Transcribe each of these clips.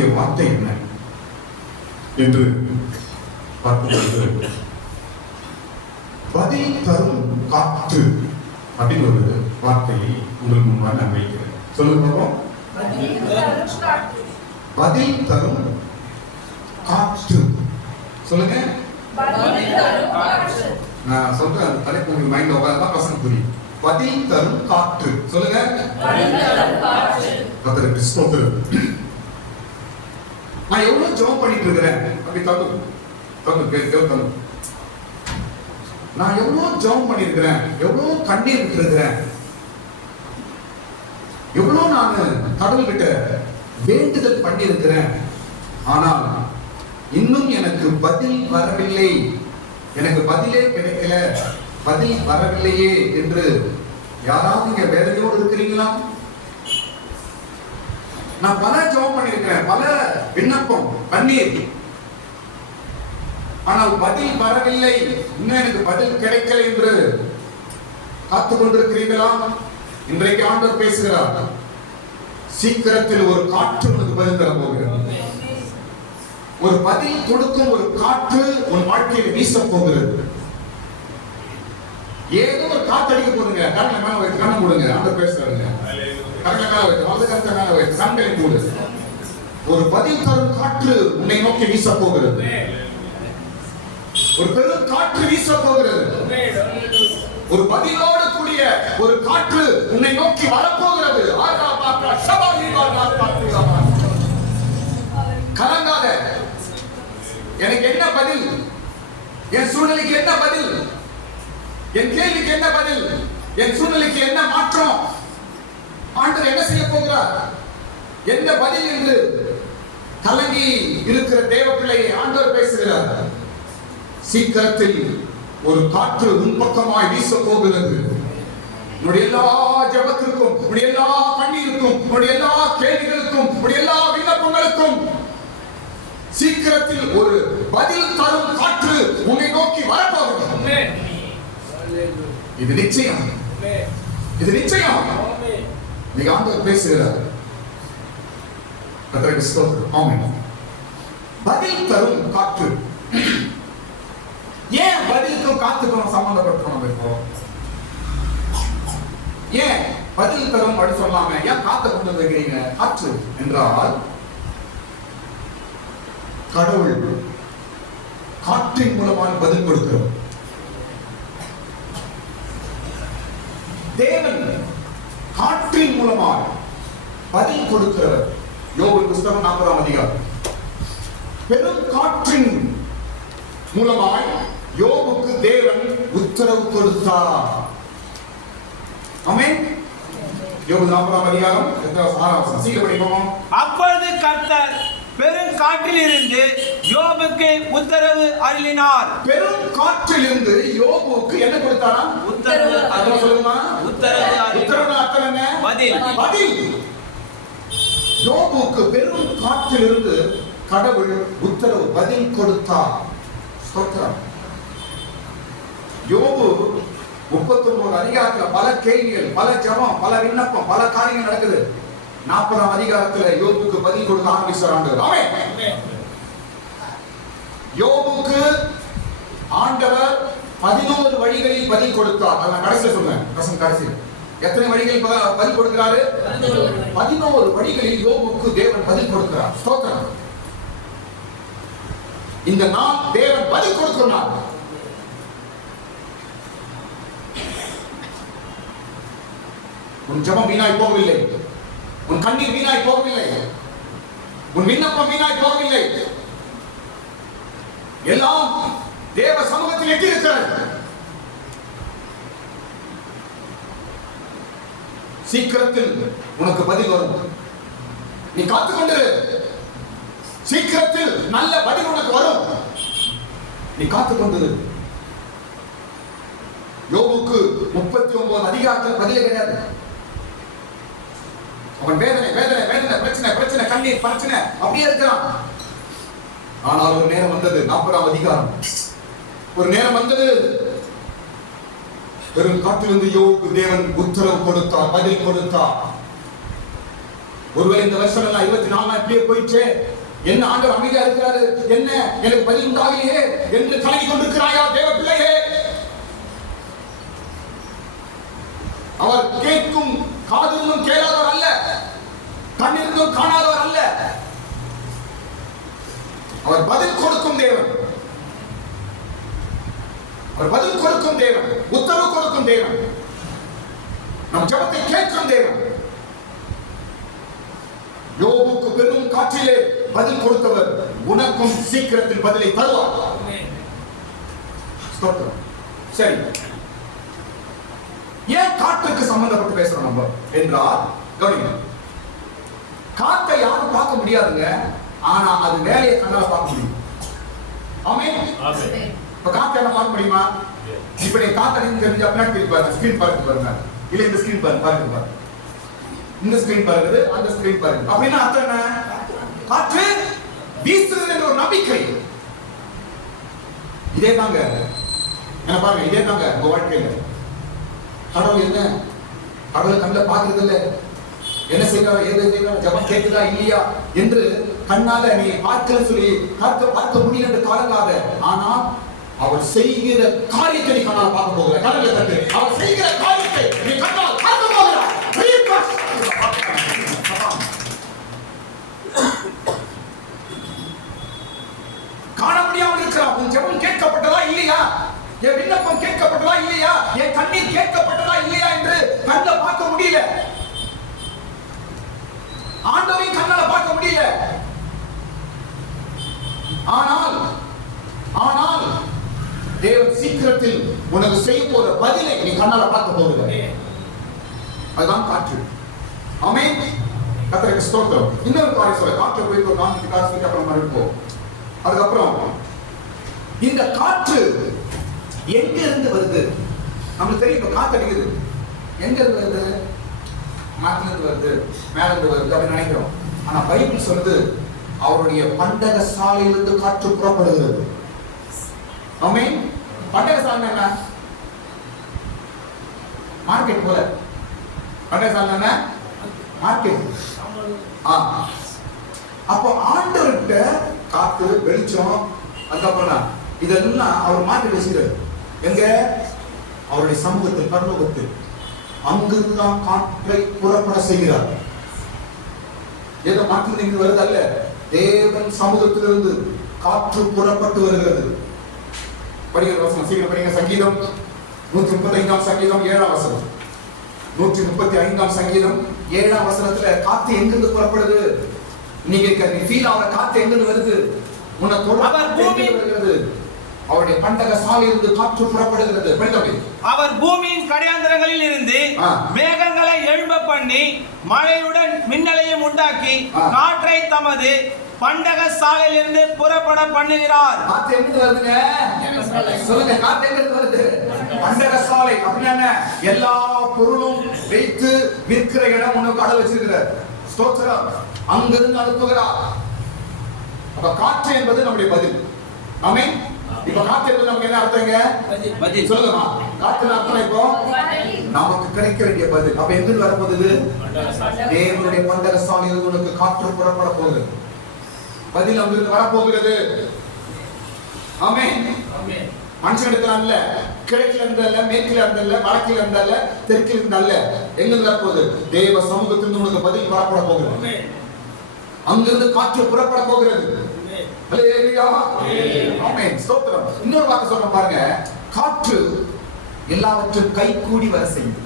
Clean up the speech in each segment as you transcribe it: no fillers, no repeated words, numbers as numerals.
ஆண்டவருடைய வார்த்தை என்ன என்று பார்க்கும்போது, பதில் தரும் காற்று அப்படின்னு ஒரு வார்த்தையை உங்களுக்கு முன்பாக நான் வைக்கிறேன். சொல்லுங்க பாப்போம். பதில் தரும் காற்று. சொல்லுங்க. நான் சொல்றேன், அந்த தலைப்பு உங்களுக்கு மைண்ட்ல உட்கார்ந்தா பசங்க புரியும். பதில் தரும் காற்று. சொல்லுங்க. கர்த்தருக்கு ஸ்தோத்திரம். நான் எவ்வளவு ஜெபம் பண்ணிட்டு இருக்கிறேன் அப்படி தந்து நான் எவ்வளவு ஜெபம் பண்ணிருக்கிறேன், எவ்வளவு கண்ணீர் விட்டுருக்கிறேன், எவ்வளவு நான் கடவுள்கிட்ட வேண்டுதல் பண்ணியிருக்கிறேன். ஆனால் இன்னும் எனக்கு பதில் வரவில்லை, எனக்கு பதிலே கிடைக்கல, பதில் வரவில்லையே என்று யாராவது இங்க வேதனையோடு இருக்கிறீங்களா? நான் பல ஜெபம் பண்ணிருக்கிறேன், பல விண்ணப்பம் கண்ணீர், ஆனால் பதில் வரவில்லை, இன்னும் எனக்கு பதில் கிடைக்கல என்று காத்துக் கொண்டிருக்கிறீர்களா? இன்றைக்கு ஆண்டவர் பேசுகிறார். சீக்கிரத்தில் ஒரு காற்று உனக்கு பதில் தர போகிறது. ஒரு பதில் கொடுக்கும் ஒரு காற்று உன் வாழ்க்கையில் வீச போகிறது. ஏதோ ஒரு காற்று அடிக்க போதுங்க. கண்ணை மேல வைத்து கண்ணை மூடுங்க. ஆண்டவர் பேசுறாருங்க. கண்ணை மேல வைத்து வலது கண்ணை மேல வைத்து கண்களை மூடு. ஒரு பதில் தரும் காற்று உன்னை நோக்கி வீச போகிறது. ஒரு பெரும் காற்று வீச போகிறது. ஒரு பதிலோடு கூடிய ஒரு காற்று உன்னை நோக்கி வரப்போகிறது. கலங்காத. எனக்கு என்ன பதில்? என் சூழ்நிலைக்கு என்ன பதில்? என் கேள்விக்கு என்ன பதில்? என் சூழ்நிலைக்கு என்ன மாற்றம்? ஆண்டவர் என்ன செய்ய போகிறார்? என்ன பதில் என்று கலங்கி இருக்கிற தேவ பிள்ளையை ஆண்டவர் பேசுகிறார். சீக்கிரத்தில் ஒரு காற்று உன்பக்கமாய் வீச போகிறது. உன்னுடைய எல்லா ஜெபத்திற்கும், உன்னுடைய எல்லா கண்ணீருக்கும், உன்னுடைய எல்லா கேள்விகளுக்கும், உன்னுடைய எல்லா விண்ணப்பங்களுக்கும் சீக்கிரத்தில் ஒரு பதில் தரும் காற்று உன்னை நோக்கி வரப்போகிறது. இது நிச்சயம், இது நிச்சயம். நீங்க ஆண்டவர் பேசுகிறார். கர்த்தருக்கு ஸ்தோத்திரம். ஆமென். பதில் தரும் காற்று. ஏன் பதிலுக்கும் காத்துக்கும் சம்பந்தப்பட்டோம்? இப்போ ஏன் பதில் தரும் அப்படி சொல்லாம ஏன் காத்த கொண்டு வைக்கிறீங்க? காற்று என்றால் கடவுள் காற்றின் மூலமாக பதில் கொடுக்கிறோம். தேவன் காற்றின் மூலமாக பதில் கொடுக்கிறவர். யோபு புத்தகம் 40ஆம் அதிகாரம். பெரும் காற்றின் மூலமாய் யோபுக்கு தேவன் உத்தரவு கொடுத்தார். ஆமென். யோபு 40ஆம் அதிகாரம் 6ஆம் வசனம். சீக்கிரம் படிப்போம். அப்பொழுது கர்த்தர் பெரும் காற்றிலிருந்து யோபுக்கு உத்தரவு அருளினார். பெரும் காற்றிலிருந்து யோபுக்கு என்ன கொடுத்தாரா? உத்தரவு. அர்த்தம் சொல்லுமா? உத்தரவு. உத்தரவு அர்த்தம் என்ன? பதில். பதில். யோபுக்கு பெரும் காற்றிலிருந்து கடவுள் உத்தரவு பதில் கொடுத்தார். ஸ்தோத்திரம். யோபு 39 அதிகாரத்துல பல கேள்விகள், பல ஜெபம், பல விண்ணப்பம், பல காரியங்கள் நடக்குது. 40ஆம் அதிகாரத்துல யோபுக்கு பதில் கொடுக்க ஆரம்பிச்சார். ஆமென். யோபுக்கு ஆண்டவர் 11 வழிகளில் பதில் கொடுத்தார். நான் கடைசியில் சொன்னேன். கடைசி எத்தனை வழிகளில் பதில் கொடுக்கிறாரு? 11 வழிகளில் யோபுக்கு தேவன் பதில் கொடுக்கிறார். ஸ்தோத்திரம். இந்த நாள் தேவன் பதில் கொடுக்கிறார். உன் ஜெபம் வீணாய் போகவில்லை, உன் கண்ணீர் வீணாய் போகவில்லை, உன் விண்ணப்பம் வீணாய் போகவில்லை. எல்லாம் தேவ சமூகத்தில் எட்டி இருக்கிறது. சீக்கிரத்தில் உனக்கு பதில் வரும். நீ காத்துக் கொண்டிரு. சீக்கிரத்தில் நல்ல பதில் உனக்கு வரும். நீ காத்துக் கொண்டிரு. யோபுக்கு 39 அதிகாரத்தில் பதிலே கிடையாது. அவன் வேதனை வேதனை வேதனை, பிரச்சனை பிரச்சனை, கண்ணீர் பிரச்சனை அப்படியே இருக்கிறான். ஆனால் ஒரு நேரம் வந்தது. 40ஆம் அதிகாரம். ஒரு நேரம் வந்தது. பெரும் காற்றிலிருந்து யோபுக்கு தேவன் உத்தரவு கொடுத்தார், பதில் கொடுத்தார். ஒருவேளை இந்த வருஷம் எல்லாம் 24 இப்படியே போயிடுச்சு, என்ன ஆண்டவர் அமைதியா இருக்கிறாரு, என்ன எனக்கு பதில் உண்டாகலையே என்று கலங்கி கொண்டிருக்கிறாயா தேவ பிள்ளையே? அவர் கேட்கும் காதிலும் கேளாதவர் அல்ல, கண்ணிருந்தும் காணாதவர் அல்ல. அவர் பதில் கொடுக்கும் தேவன், அவர் பதில் கொடுக்கும் தேவன், உத்தரவு கொடுக்கும் தேவன், நம் ஜெபத்தை கேட்கும் தேவன். யோபுக்கு பெரும் காற்றிலே பதில் கொடுத்தவர் உனக்கும் சீக்கிரத்தில் பதிலை தருவார். சரி, ஏன் காற்றுக்கு சம்பந்தப்பட்டு பேசுறோம் நம்ம என்றால், கவனிங்க, காற்றை யாரும் பார்க்க முடியாதுங்க, ஆனா அது வேலையை கண்ணால பார்க்க முடியும். ஆமென். இப்ப காற்று என்ன பார்க்க முடியுமா? இப்ப நீ காத்தடின்னு தெரிஞ்ச பின்னாடி பாருங்க, ஸ்கிரீன் பாருங்க, இல்ல இந்த ஸ்கிரீன் பாருங்க, இந்த ஸ்கிரீன் பாருங்க, அந்த ஸ்கிரீன் பாருங்க. அப்படின்னா அர்த்தம் என்ன? காற்று வீசுறது என்ற ஒரு நம்பிக்கை. இதே தாங்க என்ன பாருங்க, இதே தாங்க உங்க வாழ்க்கையில. கடவுள் என்ன, கடவுள் கண்ணில் பார்க்கறது இல்ல, என்ன செய்யறாரோ ஏதோ செய்யறாரோ, ஜபம் கேட்குதா இல்லையா என்று கண்ணால நீ பார்க்கல சொல்லி பார்க்க முடியும் என்று காலங்காத. ஆனா அவர் செய்கிற காரியத்தை நீ கண்ணால் பார்க்க போகிற, கடவுளை தட்டு, அவர் செய்கிற காரியத்தை நீ கண்ணால் பார்க்க போகிறார். காண முடியாமல் இருக்கிறார். உன் ஜெபம் கேட்கப்பட்டதா இல்லையா, என் விண்ணப்பம் கேட்கப்பட்டதா இல்லையா, என் கண்ணீர் கேட்கப்பட்டதா இல்லையா என்று கண்ணை பார்க்க முடியல, ஆண்டவரையும் கண்ணால பார்க்க முடியல. ஆனால் தேவன் சீக்கிரத்தில் உனக்கு செய்ய போற பதிலை நீ கண்ணால பார்க்க போகிற. அதுதான் காற்று. ஆமென். கர்த்தருக்கு ஸ்தோத்திரம். இன்னொரு காரியம் சொல்ல, காற்று போய் காமிக்கு காசு அப்புறம் இருப்போம். அதுக்கப்புறம் இந்த காற்று எங்க இருந்து வருது? நமக்கு தெரியும், இப்ப காத்து அடிக்குது, எங்க இருந்து வருது? மரத்துல இருந்து வருது, மேல இருந்து வருது அப்படின்னு நினைக்கிறோம். ஆனா பைபிள் சொல்லுது, அவருடைய பண்டக சாலையிலிருந்து காற்று புறப்படுகிறது. ஆமென். பண்டக சாலை என்ன? மார்க்கெட் போல. பண்டக சாலை என்ன? மார்க்கெட். அப்போ ஆண்டவர்கிட்ட காத்து, வெளிச்சம், அதுக்கப்புறம் இதெல்லாம் அவர் மார்க்கெட் வச்சுக்கிறார். எங்க? அவருடைய சமூகத்தில், பரலோகத்தில். அங்குதான் காற்றை புறப்பட செய்கிறார். ஏதோ மாற்று இங்கு வருது அல்ல, தேவன் சமூகத்திலிருந்து காற்று புறப்பட்டு வருகிறது. படிக்கிற வசனம் சீக்கிரம் படிங்க. சங்கீதம் 135 சங்கீதம் 7 வசனம். 135 சங்கீதம் 7 வசனத்துல காத்து எங்கிருந்து புறப்படுது? நீங்க ஃபீல் ஆகிற காத்து எங்கிருந்து வருது? அவர் பூமி வருகிறது. அவருடைய பண்டக சாலையிலிருந்து காற்று புறப்படுகிறது. படித்தபடி அவர் பூமியின் கடையாந்தரங்களில் இருந்து மேகங்களை எழும்ப பண்ணி மழையுடன் மின்னலையும் உண்டாக்கி காற்றை தமது பண்டக சாலையிலிருந்து புறப்பட பண்ணுகிறார். காற்று எங்க வருதுங்க? சொல்லுங்க, காற்று எங்க வருது? பண்டக சாலை. அப்படின்னா எல்லா பொருளும் வைத்து விற்கிற இடம் உனக்கு அட வச்சிருக்கிறார். ஸ்தோத்திரம். அங்கிருந்து அனுப்புகிறார். அப்ப காற்று என்பது நம்முடைய பதில். ஆமென். இப்ப காற்று என்பது நமக்கு என்ன அர்த்தங்க? பதில். சொல்லுங்கம்மா, காற்றுல அர்த்தம் இப்போ நமக்கு கிடைக்க வேண்டிய பதில். அப்ப எங்கிருந்து வரப்போகுது? தேவனுடைய பண்டக சாலையில் உனக்கு காற்று புறப்பட போகுது. பதில் அங்கிருந்து வரப்போகிறது. ஆமென். மனுஷனிடத்துல அல்ல, கிழக்கில் இருந்து அல்ல, மேற்கில் இருந்து அல்ல, வடக்கில் இருந்து அல்ல, தெற்கில் இருந்து அல்ல. எங்கிருந்து வரப்போகுது? தேவ சமூகத்திலிருந்து உனக்கு பதில் புறப்பட போகிறது. அங்கிருந்து காற்று புறப்பட போகிறது. இன்னொரு வார்த்தை சொல்ற பாருங்க, காற்று எல்லாவற்றும் கைகூடி வர செய்யுது.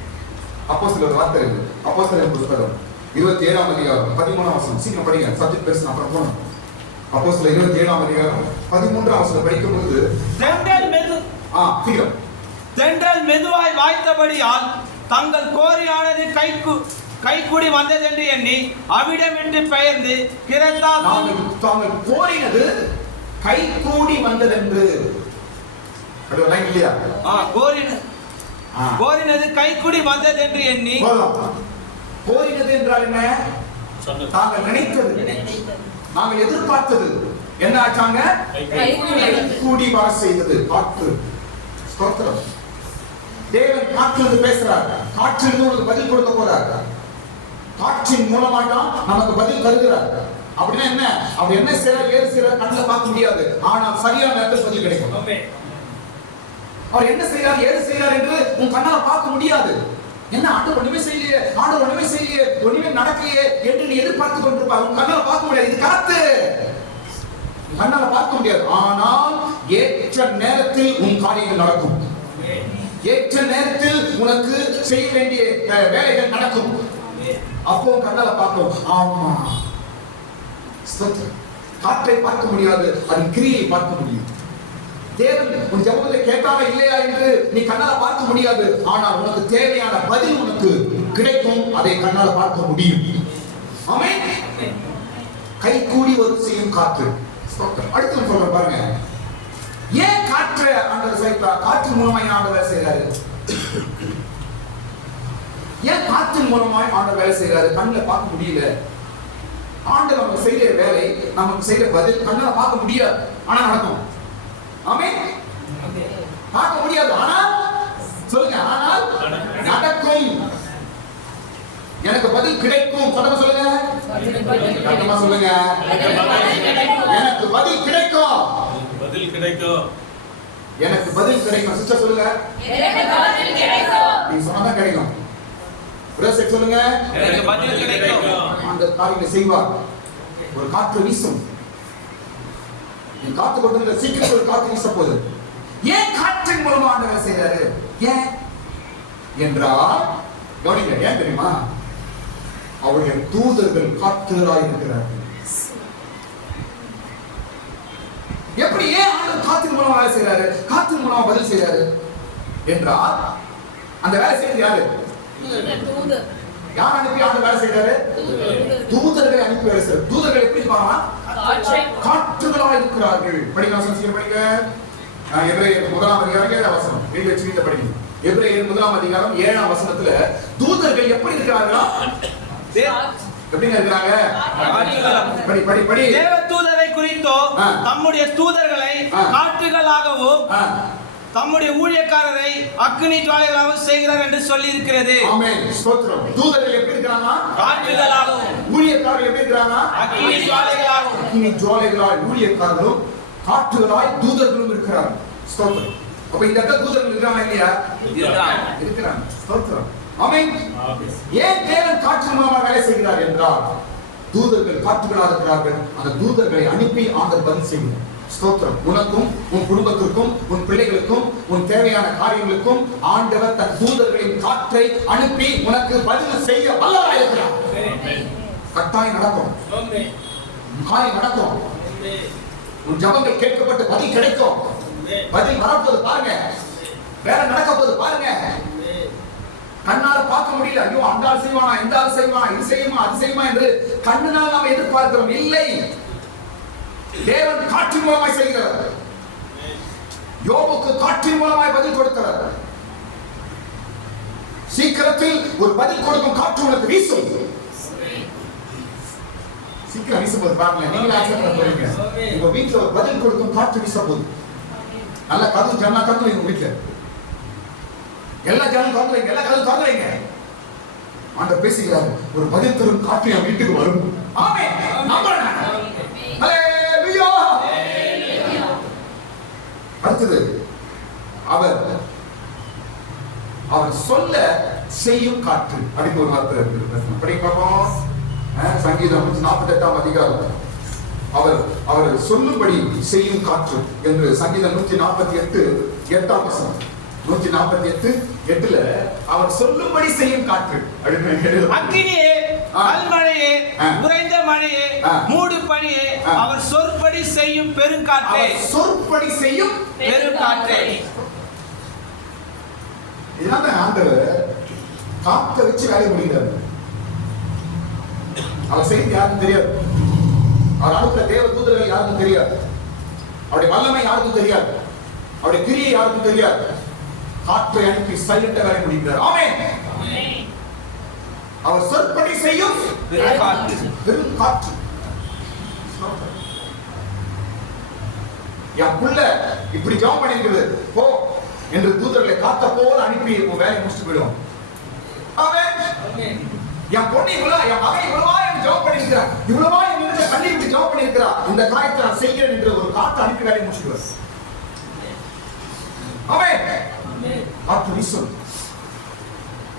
அப்போஸ்தலர் ஒரு வார்த்தை இருக்கு, அப்போஸ்தலர் புத்தகம் 27 அதிகாரம் 13 வசனம். சீக்கிரம் படிங்க, சப்ஜெக்ட் பேசணும் அப்புறம் போகணும். அப்போஸ்தலர் 27 அதிகாரம் 13 வசனம் படிக்கும் பொழுது தென்றல் மெதுவாய் வாய்த்தபடியால் தங்கள் கோரியானது கைக்கூடி வந்தது என்று எண்ணி அவிடம் என்று பெயர்ந்து தாங்கள் கோரினது கைகூடி வந்தது என்று கோரினது கைக்கூடி வந்தது என்று எண்ணி. கோரினது என்றால் என்ன? தாங்கள் நினைத்தது, நாங்கள் எதிர்பார்த்தது என்ன ஆச்சாங்க? கைகூடி வர செய்தது. காற்று. ஸ்தோத்திரம். தேவன் காற்றிலிருந்து பேசுறார். காற்றிலிருந்து உங்களுக்கு பதில் கொடுக்க போறார். காற்றின் மூலமாக தான் நமக்கு பதில் தருகிறார். அப்படின்னா என்ன? அவர் என்ன செய்யறார், ஏது செய்யறார் கண்ணில் பார்க்க முடியாது. ஆனால் சரியான நேரத்தில் பதில் கிடைக்கும். அவர் என்ன செய்யறார், ஏது செய்யறார் என்று உன் கண்ணால பார்க்க முடியாது. என்ன ஆண்டு ஒண்ணுமே செய்யலையே, ஆண்டு ஒண்ணுமே செய்யலையே, ஒண்ணுமே நடக்கலையே என்று நீ எதிர்பார்த்து கொண்டிருப்பார். உன் கண்ணால பார்க்க முடியாது. இது காத்து, கண்ணால பார்க்க முடியாது. ஆனால் ஏற்ற நேரத்தில் உன் காரியங்கள் நடக்கும். ஏற்ற நேரத்தில் உனக்கு செய்ய வேண்டிய வேலைகள் நடக்கும். அப்போ கண்ணால பார்க்கும். ஆமா, காற்றை பார்க்க முடியாது, அதன் கிரியை பார்க்க முடியும். தேவன் உன் ஜெபத்தை கேட்டாரா இல்லையா என்று நீ கண்ணால பார்க்க முடியாது. ஆனால் உனக்கு தேவையான பதில் உனக்கு கிடைக்கும். அதை கண்ணால பார்க்க முடியும். ஆமென். கை கூடி ஒரு செய்யும் காற்று. அடுத்து சொல்ற பாருங்க, ஏன் காற்று ஆண்டவர் செய்கிறார்? காற்று மூலமாய் ஆண்டவர் வேலை செய்கிறாரு. ஏன் காற்றின் மூலமாய் ஆண்டவர் வேலை செய்கிறாரு? கண்ணில் பார்க்க முடியல. ஆண்டவர் நமக்கு செய்யற வேலை, நமக்கு செய்யற பதில் கண்ணால பார்க்க முடியாது, ஆனா நடக்கும். ஆமென். பார்க்க முடியாது, ஆனால் சொல்லுங்க, ஆனால் நடக்கும். எனக்கு பதில் கிடைக்கும். சொல்லுங்க, சொல்லுங்க, சொல்லுங்க, எனக்கு பதில் கிடைக்கும். பதில் கிடைக்கும். எனக்கு பதில் கிடைக்கும். சிஸ்டர் சொல்லுங்க, நீங்க சொன்னதான் கிடைக்கும். பிரதர் சொல்லுங்க, எனக்கு பதில் கிடைக்கும். அந்த காரியத்தை செய்வார். ஒரு காற்று வீசும். நீ காத்து கொண்டு சீக்கிரம் ஒரு காற்று வீச போகுது. ஏன் காற்றின் மூலமா ஆண்டவர் செய்யறாரு? ஏன் என்றால் கவனிங்க, ஏன் தெரியுமா? அவருடைய தூதர்கள் காற்றுகளாய் இருக்கிறார்கள். எப்படி ஏன் ஆண்டவர் காற்றின் மூலமா வேலை செய்யறாரு, காற்றின் மூலமா பதில் செய்யறாரு என்றால், அந்த வேலை செய்யறது யாரு? யார் அனுப்பி ஆண்டவர் வேலை செய்யறாரு? தூதர்களை அனுப்பி வேலை செய்யறாரு. தூதர்கள் எப்படி இருப்பாங்க? காற்றுகளாய் இருக்கிறார்கள். படிக்கலாம், சீக்கிரம் படிங்க. எபிரேயர் 1ஆம் அதிகாரம் 7ஆம் வசனம். நீங்க வச்சுக்கிட்ட படிங்க. எபிரேயர் 1ஆம் அதிகாரம் 7ஆம் வசனத்துல தூதர்கள் எப்படி இருக்கிறார்களா? எப்படி இருக்கிறாங்க? படி படி படி. தேவ தூதரை குறித்தோ தம்முடைய தூதர்களை காற்றுகளாகவும் தம்முடைய ஊழியக்காரரை அக்கினி ஜுவாலைகளாகவும் செய்கிறார் என்று சொல்லி இருக்கிறது. ஆமென். ஸ்தோத்திரம். தூதர்கள் எப்படி இருக்கிறாங்க? காற்றுகளாகவும். ஊழியக்காரர்கள் எப்படி இருக்கிறாங்க? அக்கினி ஜுவாலைகளாகவும். அக்கினி ஜுவாலைகளாய் ஊழியக்காரர்களும் காற்றுகளாய் தூதர்களும் இருக்கிறார்கள். ஸ்தோத்திரம். அப்ப இந்த இடத்துல தூதர்கள் இருக்காங்க இல்லையா? இருக்கிறாங்க. ஸ்தோத்திரம். ஆமென். ஏன் தேவன் காற்று மூலமா வேலை செய்கிறார் என்றால், தூதர்கள் காற்றுகளாக இருக்கிறார்கள். அந்த தூதர்களை அனுப்பி ஆண்டவர் பதில் செய்கிறார். ஸ்தோத்திரம். உனக்கும் உன் குடும்பத்திற்கும் உன் பிள்ளைகளுக்கும் உன் தேவையான காரியங்களுக்கும் ஆண்டவர் தன் தூதர்களின் காற்றை அனுப்பி உனக்கு பதில் செய்ய வல்லவராய் இருக்கிறார். கட்டாயம் நடக்கும். காரியம் நடக்கும். உன் ஜெபங்கள் கேட்கப்பட்டு பதில் கிடைக்கும். பதில் வரப்போது பாருங்க. வேற நடக்க போது பாருங்க. கண்ணால பார்க்க முடியல. ஐயோ, அந்த ஆள் செய்வானா, இந்த ஆள் செய்வானா, இது செய்யுமா, அது செய்யுமா என்று கண்ணால் நாம் எதிர்பார்க்கிறோம். இல்லை, தேவன் காற்றின் மூலமாய் செய்கிறார். யோபுக்கு காற்றின் மூலமாய் பதில் கொடுக்கிறார். சீக்கிரத்தில் ஒரு பதில் கொடுக்கும் காற்று உனக்கு வீசும். சீக்கிரம் வீச போது பாருங்க. நீங்களே ஆச்சரியப்பட போறீங்க. உங்க வீட்டுல ஒரு பதில் கொடுக்கும் காற்று வீச போகுது. நல்ல கதவு ஜன்னலா திறந்து வைங்க. வீட்டுல எல்லா ஜன்னலும் திறந்து வைங்க. எல்லா கதவும் திறந்து வைங்க. ஆண்டவர் பேசுகிறார். ஒரு பதில் தரும் காற்று என் வீட்டுக்கு வரும். ஆமென். நம்புறேன். ஹalleluya. அடுத்தது அவர் சொல்ல செய்யும் காற்று. அப்படி ஒரு வார்த்தை இருக்கு. படி பார்ப்போம். சங்கீதம் 148ஆம் அதிகாரம். அவர் சொல்லும்படி செய்யும் காற்று என்று சங்கீதம் 148 8ஆம் வசனம். 148:8ல அவர் சொல்லும்படி செய்யும் காற்று. அக்கினியே, கல்மழையே, உறைந்த மழையே, மூடு பனியே, அவர் சொற்படி செய்யும் பெருங்காற்றே. சொற்படி செய்யும் பெருங்காற்றே. இதனால ஆண்டவர் காற்றை வச்சு வேலை முடிகிறார். அவர் செய்தி யாருக்கும் தெரியாது. அவர் அனுப்புற தேவ தூதர்கள் யாருக்கும் தெரியாது. அவருடைய வல்லமை யாருக்கும் தெரியாது. அவருடைய கிரியை யாருக்கும் தெரியாது. காற்றை அனுப்பி சைலண்டா வேலை முடிக்கிறார். ஆமென். அவர் சொற்படி செய்யும் பெருங்காற்று. என் புள்ள இப்படி ஜெபம் பண்ணிருக்கிறது போ என்று தூதர்களை காத்த போல அனுப்பி வேலையை முடிச்சுட்டு போயிடுவோம். ஆமென். என் பொண்ணு இவ்வளவு, என் மகன் இவ்வளவா எனக்கு ஜெபம் பண்ணிருக்கிறார், இவ்வளவா என் கண்ணீருக்கு ஜெபம் பண்ணிருக்கிறார், இந்த காரியத்தை நான் செய்கிறேன் என்று ஒரு காற்று அனுப்பி வேலையை முடிச்சுடுவார். ஆமென். காற்று வீசும்,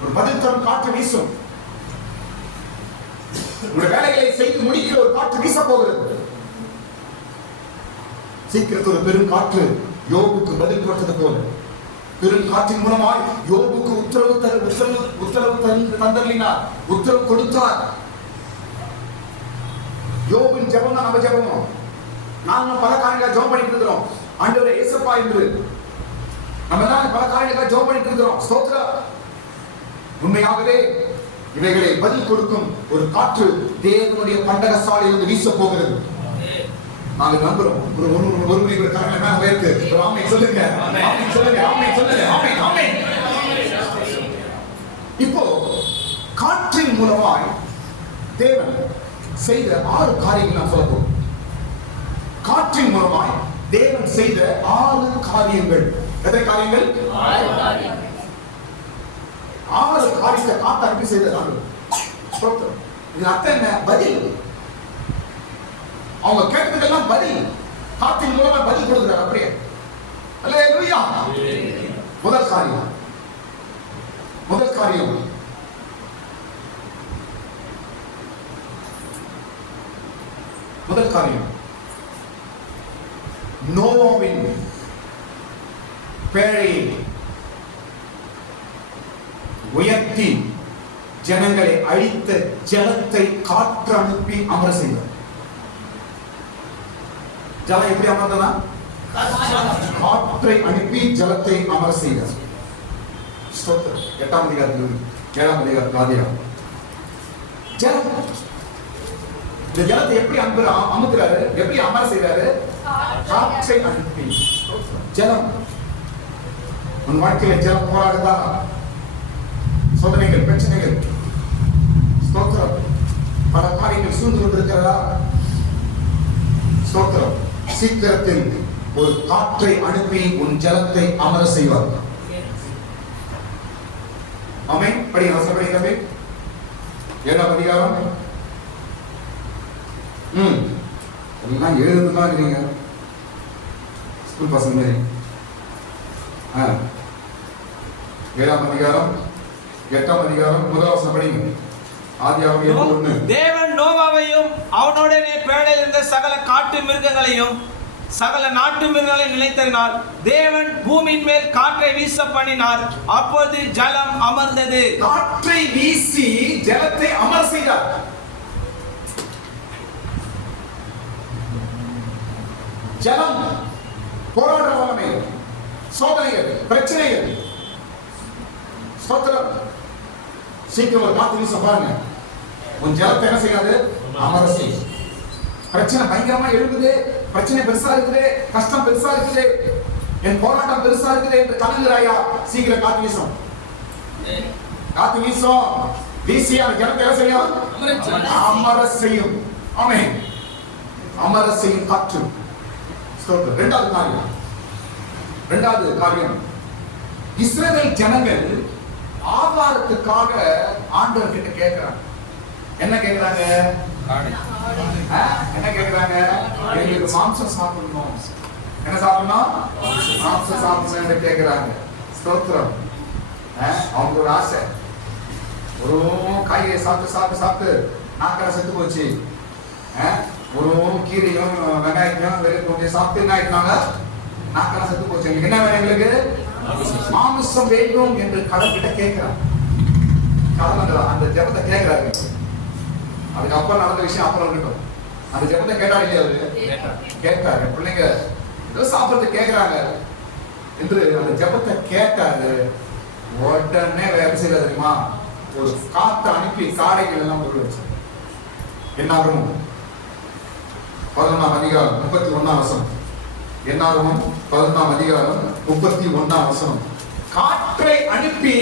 ஒரு பதில் தரும் காற்று வீசும். உங்களுடைய வேலைகளை செய்து முடிக்கிற ஒரு காற்று வீச போகிறது. சீக்கிரத்தில் ஒரு பெரும் காற்று யோபுக்கு பதில் கொடுத்தது போல பெரும் காற்றின் மூலமாய் யோபுக்கு உத்தரவு தந்தருளினார், உத்தரவு கொடுத்தார். யோபின் ஜெபம் தான் நம்ம ஜெபம். நாங்க பல காரியங்களை ஜெபம் பண்ணிட்டு இருக்கிறோம். ஆண்டவரே இயேசுப்பா என்று நம்ம தான் பல காரியங்களை ஜெபம் பண்ணிட்டு இருக்கிறோம். ஸ்தோத்திரம். உண்மையாகவே இவைகளை பதில் கொடுக்கும் ஒரு காற்று தேவனுடைய பண்டகசாலையிலிருந்து வீச போகிறது. நாங்க நம்புறோம். ஒரு மணி கரங்களை மேல உயர்த்து ஒரு ஆமென் சொல்லுங்க. ஆமென் சொல்லுங்க. ஆமென் சொல்லுங்க. ஆமென் ஆமென். இப்போ காற்றின் மூலமாய் தேவன் செய்த 6 காரியங்களை நான் சொல்ல போறேன். காற்றின் மூலமாய் தேவன் செய்த 6 காரியங்கள். எத்தனை காரியங்கள்? 6 காரியங்கள். 6 காரியத்தை காத்து அனுப்பி செய்தது. இது அர்த்தம் என்ன? பதில். அவங்க கேட்டதுக்கெல்லாம் பதில். காற்றின் மூலமா பதில் கொடுக்கிறார். அப்படியே அல்லேலூயா. முதல் காரியம் நோவாவின் பேழையை உயர்த்தி ஜனங்களை அழித்த ஜலத்தை காற்று அனுப்பி அமர செய்தார். ஜலம் எப்படி அமர்ந்ததா? காற்றை அனுப்பி ஜலத்தை அமர செய்தார். 8ஆம் அதிகாரத்தில் 7ஆம் அதிகாரத்தில் ஆதியாகமம். ஜலம், இந்த ஜலத்தை எப்படி அமுக்குறாரு, எப்படி அமர செய்றாரு? காற்றை அனுப்பி. ஜலம். உன் வாழ்க்கையில ஜலம் போராடுதா? சோதனைகள், பிரச்சனைகள், ஸ்தோத்திரம், பல காரியங்கள் சூழ்ந்து கொண்டிருக்கிறதா? ஸ்தோத்திரம். சீக்கிரத்தில் ஒரு காற்றை அனுப்பி உன் ஜலத்தை அமர செய்வார். ஆமென். படிங்க, அவசரப்படி தம்பி. 7ஆம் அதிகாரம். எல்லாம் எழுதுதான் இருக்கீங்க, ஸ்கூல் பசங்க மாதிரி. 7ஆம் அதிகாரம் 8ஆம் அதிகாரம் 1 வசனம் படிங்க. ஆதியாகமம் 1. தேவன் நோவாவையும் அவனுடனே பேழையில் இருந்த சகல காட்டு மிருகங்களையும் சகல நாட்டு மிருகங்களையும் நிலைத்திருந்தார். தேவன் பூமியின் மேல் காற்றை வீச பண்ணினார். அப்போது ஜலம் அமர்ந்தது. காற்றை வீசி ஜலத்தை அமர செய்தார். ஜலம் போராடுற வல்லமை, சோதனைகள், பிரச்சனைகள். ஸ்தோத்திரம். சீக்கிரம் ஒரு காற்று வீச பாருங்க. உன் ஜலத்தை என்ன செய்யாது? அமர செய்யும். பிரச்சனை பயங்கரமா எழுதுது, பிரச்சனை பெருசா இருக்குது, கஷ்டம் பெருசா இருக்குது, என் போராட்டம் பெருசா இருக்குது என்று கலங்குறாயா? சீக்கிரம் காத்து வீசும். காத்து வீசும். வீசி அந்த ஜலத்தை என்ன செய்யும்? அமர செய்யும். ஆமென். அமர செய்யும் காற்று. ஸ்தோத்திரம். இரண்டாவது காரியம், இஸ்ரவேல் ஜனங்கள் ஆகாரத்துக்காக ஆண்டவர் கிட்ட கேட்கிறாங்க. என்ன கேட்கிறாங்க? என்ன கேட்கிறாங்க? எங்களுக்கு மாம்சம் சாப்பிடணும். என்ன சாப்பிடணும்? மாம்சம் சாப்பிடணும் கேட்கிறாங்க. ஸ்தோத்திரம். அவங்க ஒரு ஆசை. ஒரு காய்கறி சாப்பிட்டு நாக்கரை செத்து போச்சு. ஒரு கீரையும் வெங்காயத்தையும் வெறும் சாப்பிட்டு என்ன ஆயிட்டாங்க? நாக்கரை செத்து போச்சு. எங்களுக்கு என்ன வேணும்? எங்களுக்கு மாம்சம் வேண்டும் என்று கடவுள்கிட்ட கேட்கிறாங்க. கடவுள் அந்த ஜெபத்தை கேட்கிறாரு. அதுக்கு அப்புறம் நடந்த விஷயம் அப்புறம் இருக்கட்டும். அந்த ஜெபத்தை கேட்டாரு இல்லையா? அவரு கேட்டாரு. பிள்ளைங்க ஏதோ சாப்பிடுறது கேட்கிறாங்க என்று அந்த ஜெபத்தை கேட்டாரு. உடனே வேற செய்யறது தெரியுமா? ஒரு காற்றை அனுப்பி காடைகள் எல்லாம் உள்ள வச்சு என்ன ஆகும்? 11ஆம் அதிகாரம் 31ஆம் வசனம். என்னாகும்? 11ஆம் அதிகாரம் 31ஆம் வசனம். காற்றை அனுப்பி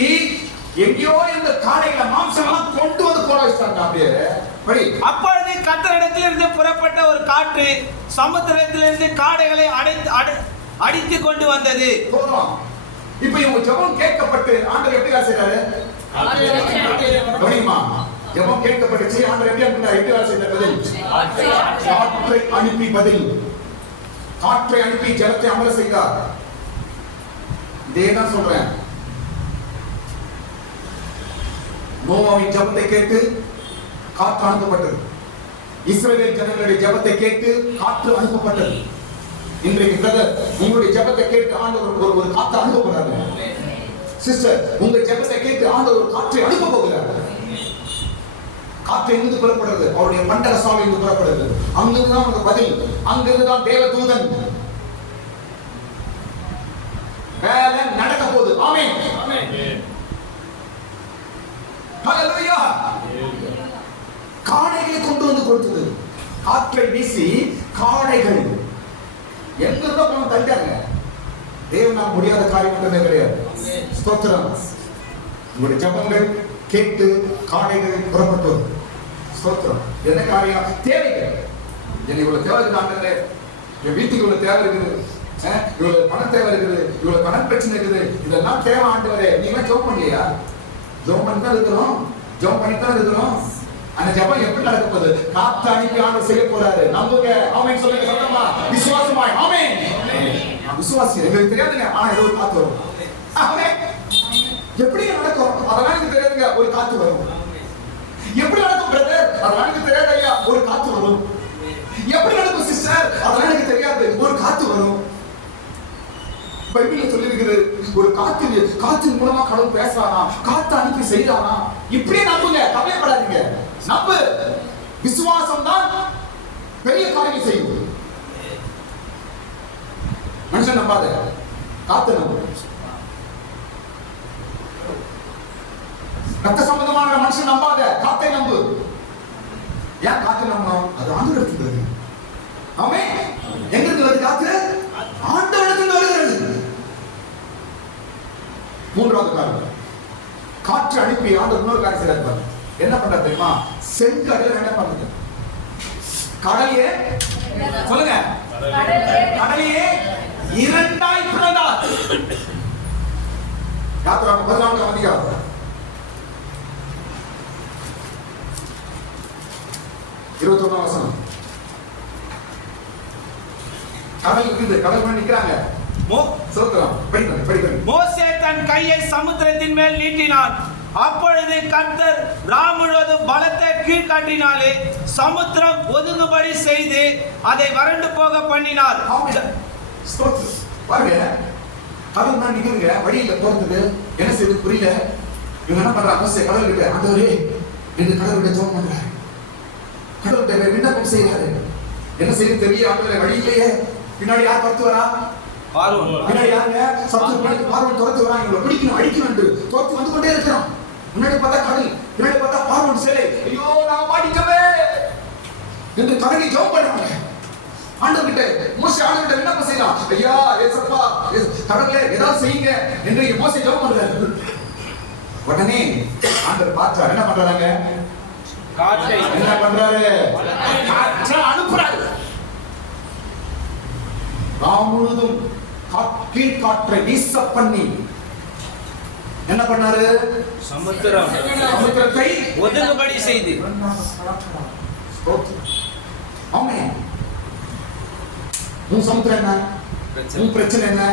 எங்கேயோ இந்த காடைகளை மாம்சம் எல்லாம் கொண்டு வந்து போட வச்சிட்டாங்க. அப்படியே படி. அப்பொழுது கர்த்தரிடத்திலிருந்து புறப்பட்ட ஒரு காற்று சமுத்திரத்திலிருந்து காடைகளை அடித்து கொண்டு வந்தது. இப்ப இவங்க ஜெபம் கேட்கப்பட்டு ஆண்டவர் எப்படி செய்றாரு? கவனிமா, ஜெபம் கேட்கப்பட்டுச்சு. ஆண்டவர் எப்படி அனுப்பினார்? எப்படி வேலை செய்த பதில்? காற்றை அனுப்பி பதில். காற்றை அனுப்பி ஜலத்தை அமர செய்தார். இதே தான் சொல்றேன். நோவாவின் ஜெபத்தை கேட்டு காற்று அனுப்பப்பட்டது. இஸ்ரவேல் ஜனங்களுடைய ஜெபத்தை கேட்டு காற்று அனுப்பப்பட்டது. இன்றைக்கு பிரதர், உங்களுடைய ஜெபத்தை கேட்டு ஆண்டவர் ஒரு காற்று அனுப்ப போறாரு. சிஸ்டர், உங்க ஜெபத்தை கேட்டு ஆண்டவர் ஒரு காற்றை அனுப்ப போகிறார். காற்று எங்கிருந்து புறப்படுறது? அவருடைய பண்டக சாலையிலிருந்து புறப்படுறது. அங்கிருந்து தான் உங்க பதில். அங்கிருந்து தான் தேவ தூதன். வேலை நடக்க போகுது. ஆமென். ஹalleluya. காடைகளை கொண்டு வந்து கொடுத்தது. காற்றை வீசி காடைகள் எங்கிருந்தோ போன தள்ளிட்டாங்க. தேவனால் முடியாத காரியம் ஒன்றுமே கிடையாது. ஸ்தோத்திரம். உங்களுடைய ஜெபங்கள் கேட்டு காடைகள் புறப்பட்டு ஸ்தோத்திரம். என்ன காரியம்? தேவைகள். எனக்கு இவ்வளவு தேவை இருக்குது ஆண்டவரே, என் வீட்டுக்கு இவ்வளவு தேவை இருக்குது, இவ்வளவு பண தேவை இருக்குது, இவ்வளவு கடன் பிரச்சனை இருக்குது, இதெல்லாம் தேவை ஆண்டவரே. நீங்க ஜெபம் பண்ணலையா? ஜெபம் பண்ணி தான் இருக்கிறோம். ஜெபம் பண்ணி தான் இருக்கிறோம். அந்த ஜெபம் எப்படி நடக்க போகுது? காத்து அனுப்பி ஆண்டவர் செய்ய போறாரு. நம்புங்க. ஆமென் சொல்லுங்க சத்தமா. விசுவாசமாய். ஆமென். விசுவாசி. எங்களுக்கு தெரியாதுங்க, ஆனா ஏதோ ஒரு காத்து வரும். ஆமென். எப்படி நடக்கும்? அதெல்லாம் எனக்கு தெரியாதுங்க, ஒரு காத்து வரும். எப்படி நடக்கும் பிரதர்? அதெல்லாம் எனக்கு தெரியாது ஐயா, ஒரு காத்து வரும். எப்படி நடக்கும் சிஸ்டர்? அதெல்லாம் எனக்கு தெரியாது, ஒரு காத்து வரும். பைபிள்ல சொல்லியிருக்கிறது, ஒரு காத்தின் மூலமா கடவுள் பேசுறானா, காத்து அனுப்பி செய்யறானா. இப்படியே நம்புங்க, கவலைப்படாதீங்க. நம்பு. விசுவாசம் தான் பெரிய காரியம் செய்யும். மனுஷன் நம்பாத, காத்து நம்பு. ரத்த சம்பந்தமான மனுஷன் நம்பாத, காத்தை நம்பு. ஏன் காத்து நம்பணும்? அது ஆண்டவரிடத்துல இருக்கு. ஆமென். எங்க இருந்து வருது காத்து? ஆண்டவரிடத்துல வருகிறது. மூன்றாவது காரணம், காற்று அனுப்பி ஆண்டவர் இன்னொரு காரியம் செய்யறாரு. என்ன பண்றாரு தெரியுமா? செங்கடலை என்ன பண்ணுது? கடலையே சொல்லுங்க, கடலையே இரண்டாய் பிளந்தார். யாத்திராகமம் 14ஆம் அதிகாரம் 21ஆம் வசனம். கடல் இருக்குது, கடல் மேல நிக்கிறாங்க. மோசே தன் கையை சமுத்திரத்தின் மேல் நீட்டினான். அப்பொழுது கர்த்தர் முழுவதும் பலத்த கீழ்காற்றினாலே சமுத்திரம் ஒதுங்கும்படி செய்து அதை வறண்டு போக பண்ணினார். பாருங்க, கடல் மேல நிக்குதுங்க, வழியில போறதுக்கு என்ன செய்யுது புரியல. இவங்க என்ன பண்றாங்க? மோசே கடல் கிட்ட, ஆண்டவரே என்று கடல் கிட்ட ஜெபம் பண்றாரு. கடல் கிட்ட விண்ணப்பம் செய்யறாரு. என்ன செய்யுது தெரியல. ஆண்டவரே வழியிலேயே பின்னாடி யார் பத்து வரா? பார்வோன். பின்னாடி யாருங்க? சத்துரு பார்வோன் துரத்து வராங்க. இவங்களை பிடிக்கணும், அடிக்கணும் என்று துரத்து வந்து கொண்டே இருக்கிறான். முன்னாடி பார்த்தா கடல், பின்னாடி பார்த்தா பார்வோன் சிலை. ஐயோ நான் மாட்டிக்கவே என்று கரடி ஜெபம் பண்றாங்க. ஆண்டவர்கிட்ட மோசே ஆண்டவர்கிட்ட விண்ணப்பம் செய்யலாம். ஐயா ஏசப்பா, கடவுளே ஏதாவது செய்யுங்க என்று மோசே ஜெபம் பண்றாரு. உடனே ஆண்டவர் பார்த்தார். என்ன பண்றாங்க? காற்றை என்ன பண்றாரு? காற்றை அனுப்புறாரு. முழுதும் கீழ்காற்றை வீச பண்ணி என்ன பண்ணாரு? சமுத்திரத்தை ஒதுங்கும்படி செய்து. ஆமென். உன் சமுத்திரம் என்ன? உன் பிரச்சனை என்ன?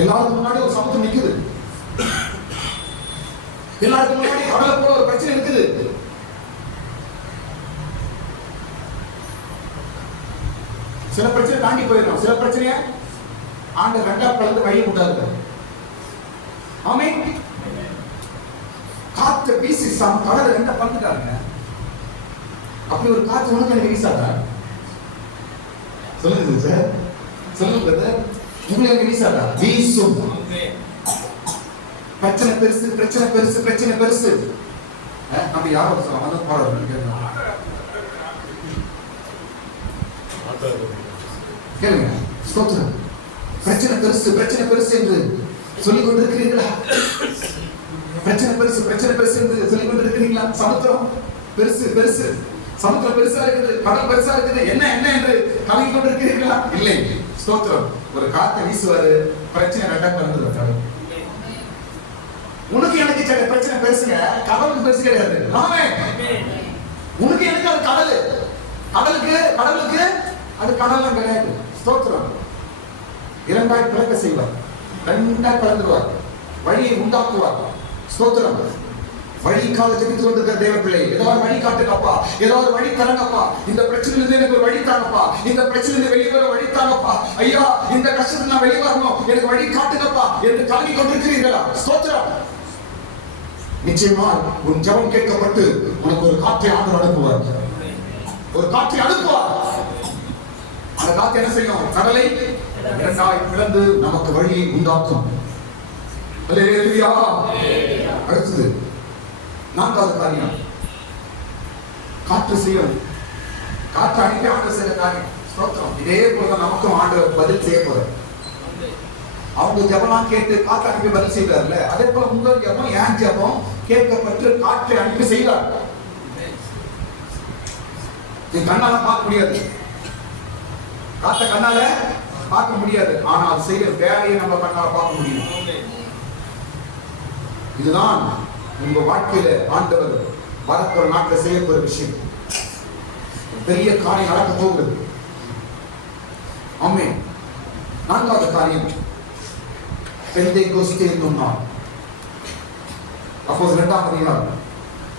எல்லாருக்கும் முன்னாடி ஒரு சமுத்திரம் நிக்குது. எல்லாருக்கும் முன்னாடி கடலை போல ஒரு பிரச்சனை இருக்குது. சில பிரச்சனை தாண்டி போயிடும். சில பிரச்சனைய ஆண்டு ரெண்டா கலந்து வழி விடாது. ஆமென். காற்று வீசி கடலை ரெண்டா பறந்துட்டாங்க. அப்படி ஒரு காற்று உனக்கு எனக்கு வீசாதா? சொல்லுங்க சார், சொல்லுங்க உங்களுக்கு வீசாதா? வீசும். பிரச்சனை பெருசு, பிரச்சனை பெருசு, பிரச்சனை பெருசு. அப்படி யாரும் சொல்ல வந்து போறாரு. கேளுங்க. ஸ்தோத்திரம். பிரச்சனை பெருசு, பிரச்சனை பெருசு என்று சொல்லிக் கொண்டிருக்கிறீர்களா? பிரச்சனை பெருசு, பிரச்சனை பெருசு என்று சொல்லிக் கொண்டிருக்கிறீங்களா? சமுத்திரம் பெருசு, பெருசு, சமுத்திரம் பெருசா இருக்குது, கடல் பெருசா இருக்குது, என்ன என்ன என்று கலங்கி கொண்டிருக்கிறீர்களா? இல்லை. ஸ்தோத்திரம். ஒரு காற்றை வீசுவாரு, பிரச்சனை ரெண்டா கலந்துருவாரு. உனக்கு எனக்கு சில பிரச்சனை பெருசுங்க, கடவுளுக்கு பெருசு கிடையாது. ஆமென். உனக்கு எனக்கு அது கடல், கடலுக்கு அது கடலாம் கிடையாது. ஸ்தோத்திரம். இரண்டாய் பிளக்க செய்வார், ரெண்டாய் பிளந்துருவார், வழியை உண்டாக்குவார். ஸ்தோத்திரம். வழிக்காக ஜெபித்து கொண்டிருக்கிற தேவ பிள்ளை, ஏதாவது வழி காட்டுங்கப்பா, ஏதாவது வழி தரங்கப்பா, இந்த பிரச்சனையிலிருந்து எனக்கு ஒரு வழி தாங்கப்பா, இந்த பிரச்சனையிலிருந்து வெளியே வர வழி தாங்கப்பா, ஐயா இந்த கஷ்டத்துல நான் வெளியே வரணும், எனக்கு வழி காட்டுங்கப்பா என்று கலங்கி கொண்டிருக்கிறீர்களா? ஸ்தோத்திரம். நிச்சயமா உன் ஜெபம் கேட்கப்பட்டு உனக்கு ஒரு காற்றை ஆண்டவர் அனுப்புவார், ஒரு காற்றை அனுப்புவார். அந்த காற்று என்ன செய்யும்? கடலை இரண்டாய் பிளந்து நமக்கு வழியை உண்டாக்கும். அல்லேலூயா. அடுத்தது நான்காவது காரியம், காற்று செய்யும், காற்று அனுப்பி ஆண்டு செய்த காரியம். ஸ்தோத்திரம். இதே போல நமக்கும் ஆண்டவர் பதில் செய்ய போறார். அவங்க ஜெபம் கேட்டு காற்று அனுப்பி பதில் செய்வார்ல, அதே போல உங்கள் ஜெபம் என் ஜெபம் கேட்கப்பட்டு காற்றை அனுப்பி செய்வார். நீ கண்ணால பார்க்க முடியாது, காற்றை கண்ணால பார்க்க முடியாது, ஆனால் செய்ய வேலையை நம்ம கண்ணால பார்க்க முடியும். இதுதான் உங்க வாழ்க்கையில ஆண்டவர் வரப்போற நாட்டில் செய்ய போற விஷயம். பெரிய காரியம் நடக்க போகுது. ஆமென். நான்காவது காரியம், பெந்தேகோஸ்தே என்னும் நாள். அப்போஸ்தலர் 2ஆம் அதிகாரம்.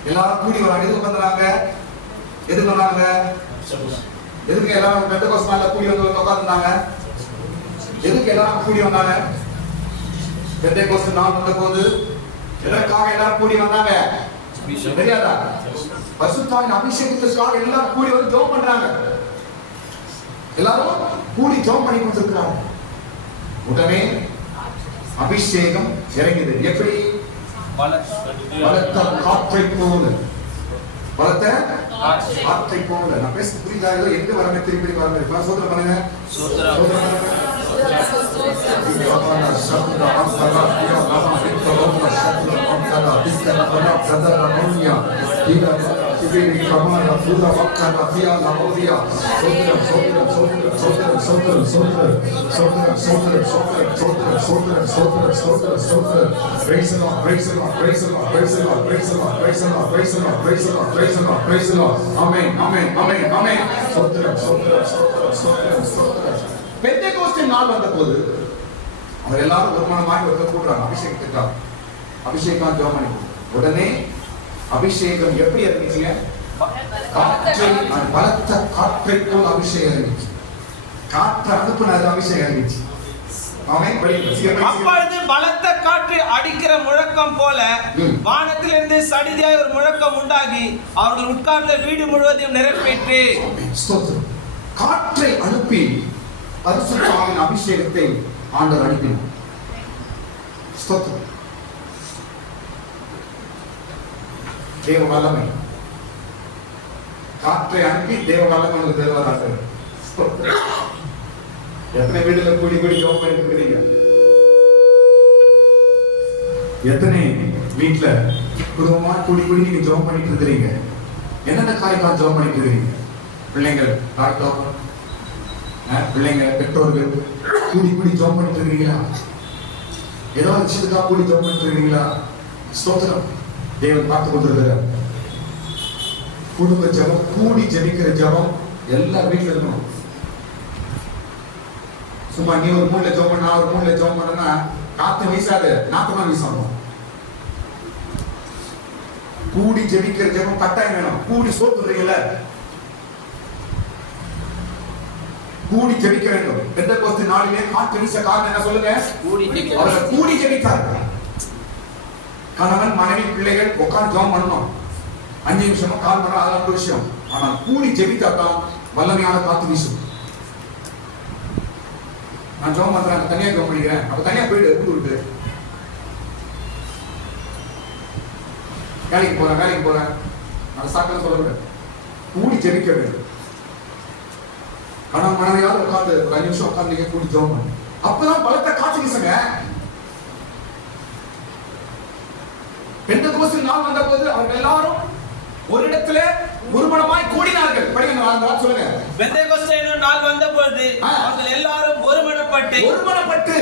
எல்லாரும் கூடி வராங்க. எதுக்கு வந்தாங்க? எதுக்கு எல்லாரும் பெந்தேகோஸ்தே நாள்ல கூடி வந்து உட்கார்ந்தாங்க? எதுக்கு எல்லாரும் கூடி வந்தாங்க? பெந்தேகோஸ்தே நாள் வந்தபோது எதற்காக எல்லாரும் கூடி வந்தாங்க தெரியாதா? பரிசுத்தாவின் அபிஷேகத்திற்காக எல்லாரும் கூடி வந்து ஜெபம் பண்றாங்க. எல்லாரும் கூடி ஜெபம் பண்ணி கொண்டிருக்கிறாங்க. உடனே அபிஷேகம் இறங்கியது. எப்படி? பலத்த காற்றை போல, பலத்த காற்றை போல. நான் பேச புரியுதா? எங்க வரமே திருப்பி வரமே சோதனை பண்ணுங்க. பெந்தேகோஸ்தே நாள் வந்தபோது அவர் எல்லாரும் ஒருமனமாய் கூடுறாங்க அபிஷேகத்துக்காக. அபிஷேகம் ஜெபம் பண்ணி உடனே அபிஷேகம் எப்படி இருந்துச்சுங்க? பலத்த காற்றை போல் அபிஷேகம் இருந்துச்சு. காற்று அனுப்புனது அபிஷேகம் இருந்துச்சு. அப்பொழுது பலத்த காற்று அடிக்கிற முழக்கம் போல வானத்திலிருந்து சடிதியாய் ஒரு முழக்கம் உண்டாகி அவர்கள் உட்கார்ந்த வீடு முழுவதையும் நிரப்பிட்டு. காற்றை அனுப்பி பரிசுத்தாவின் அபிஷேகத்தை ஆண்டவர் அனுப்பினார். ஸ்தோத்திரம். தேவ வல்லமை. காற்றை அனுப்பி தேவ வல்லமை உங்களுக்கு தருவார். எத்தனை வீடுல கூடி கூடி ஜெபம் பண்ணிட்டு இருக்கிறீங்க? எத்தனை வீட்டுல குடும்பமா கூடி கூடி நீங்க ஜெபம் பண்ணிட்டு இருக்கிறீங்க? என்னென்ன காரியமாக ஜெபம் பண்ணிட்டு இருக்கிறீங்க? பிள்ளைங்கள், டாக்டர், பிள்ளைங்க, பெற்றோர்கள் கூடி கூடி ஜெபம் பண்ணிட்டு இருக்கிறீங்களா? ஏதோ விஷயத்துக்காக கூடி ஜெபம் பண்ணிட்டு இருக்கிறீங்களா? ஸ்தோத்திரம். தேவன் பார்த்து கொண்டிருக்கிறார். குடும்ப ஜெபம், கூடி ஜெபிக்கிற ஜெபம் எல்லா வீட்டுல இருக்கணும். சும்மா நீ ஒரு மூணுல ஜெபம் பண்ணா ஒரு மூணுல ஜெபம் பண்ணா காத்து வீசாது, நாத்தமா வீசணும். கூடி ஜெபிக்கிற ஜெபம் கட்டாயம் வேணும். கூடி சோத்துறீங்கல்ல, கூடி ஜெபிக்க வேண்டும். பெந்தேகோஸ்தே நாளிலே காற்று வீச காரணம் என்ன சொல்லுங்க? அவர்கள் கூடி ஜெபித்தார்கள். கணவன், மனைவி, பிள்ளைகள் உட்கார்ந்து ஜெபம் பண்ணணும். 5 நிமிஷமா 1/4 மணி நேரம், அது ஒரு விஷயம். ஆனால் கூடி ஜெபித்தாதான் வல்லமையான காத்து வீசும். நான் ஜெபம் பண்றேன், தனியா ஜெபம் பண்ணிக்கிறேன், அப்ப தனியா போயிடு, ஊட்டு விட்டு வேலைக்கு போறேன் அந்த சாக்கியம் சொல்லக்கூடாது. கூடி ஜெபிக்க வேண்டும். கணவன் மனைவியால் உட்கார்ந்து ஒரு 5 நிமிஷம் உட்கார்ந்து கூடி ஜெபம் பண்ணு. அப்பதான் பலத்த காற்று வீசுங்க. பெந்தேகோஸ்தே நாள் வந்த போது அவர்கள் எல்லாரும் ஒரு இடத்துல ஒருமனமாய் கூடினார்கள். படிங்க, சொல்லுங்க. பெந்தேகோஸ்தே நாள் வந்த போது அவர்கள் எல்லாரும் ஒருமனப்பட்டு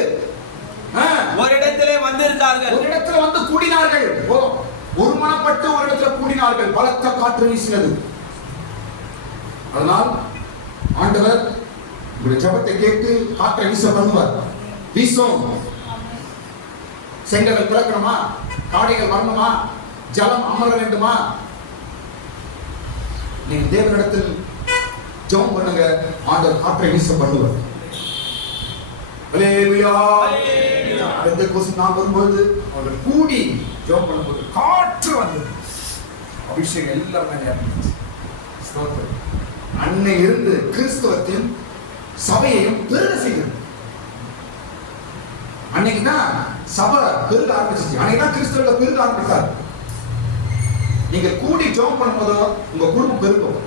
ஒரு இடத்திலே வந்திருந்தார்கள். ஒரு இடத்துல வந்து கூடினார்கள். ஒருமனப்பட்டு ஒரு இடத்துல கூடினார்கள். பலத்த காற்று வீசினது. அதனால் ஆண்டவர் உங்களுடைய ஜெபத்தை கேட்டு காற்றை வீச பண்ணுவார். வீசும். செங்கடல் பிளக்கணுமா? காடைகள் வரணுமா? ஜலம் அமர வேண்டுமா? நீங்க தேவனிடத்தில் ஜெபம் பண்ணுங்க. ஆண்டவர் காற்றை வீச பண்ணுவார். அல்லேலூயா. அந்த கோசம் நான் வரும்போது அவர்கள் கூடி ஜெபம் பண்ணும்போது காற்று வந்தது. அபிஷேகம் எல்லாம் இருந்துச்சு. அன்னை இருந்து கிறிஸ்தவத்தின் சபையையும் பெருக செய்கிறது. அன்னைக்குதான் சபை பெருக ஆரம்பிச்சிச்சு. அன்னைக்குதான் கிறிஸ்தவர்கள் பெருக ஆரம்பித்தார். நீங்க கூடி ஜெபம் பண்ணும்போது உங்க குடும்பம் பெருகும்.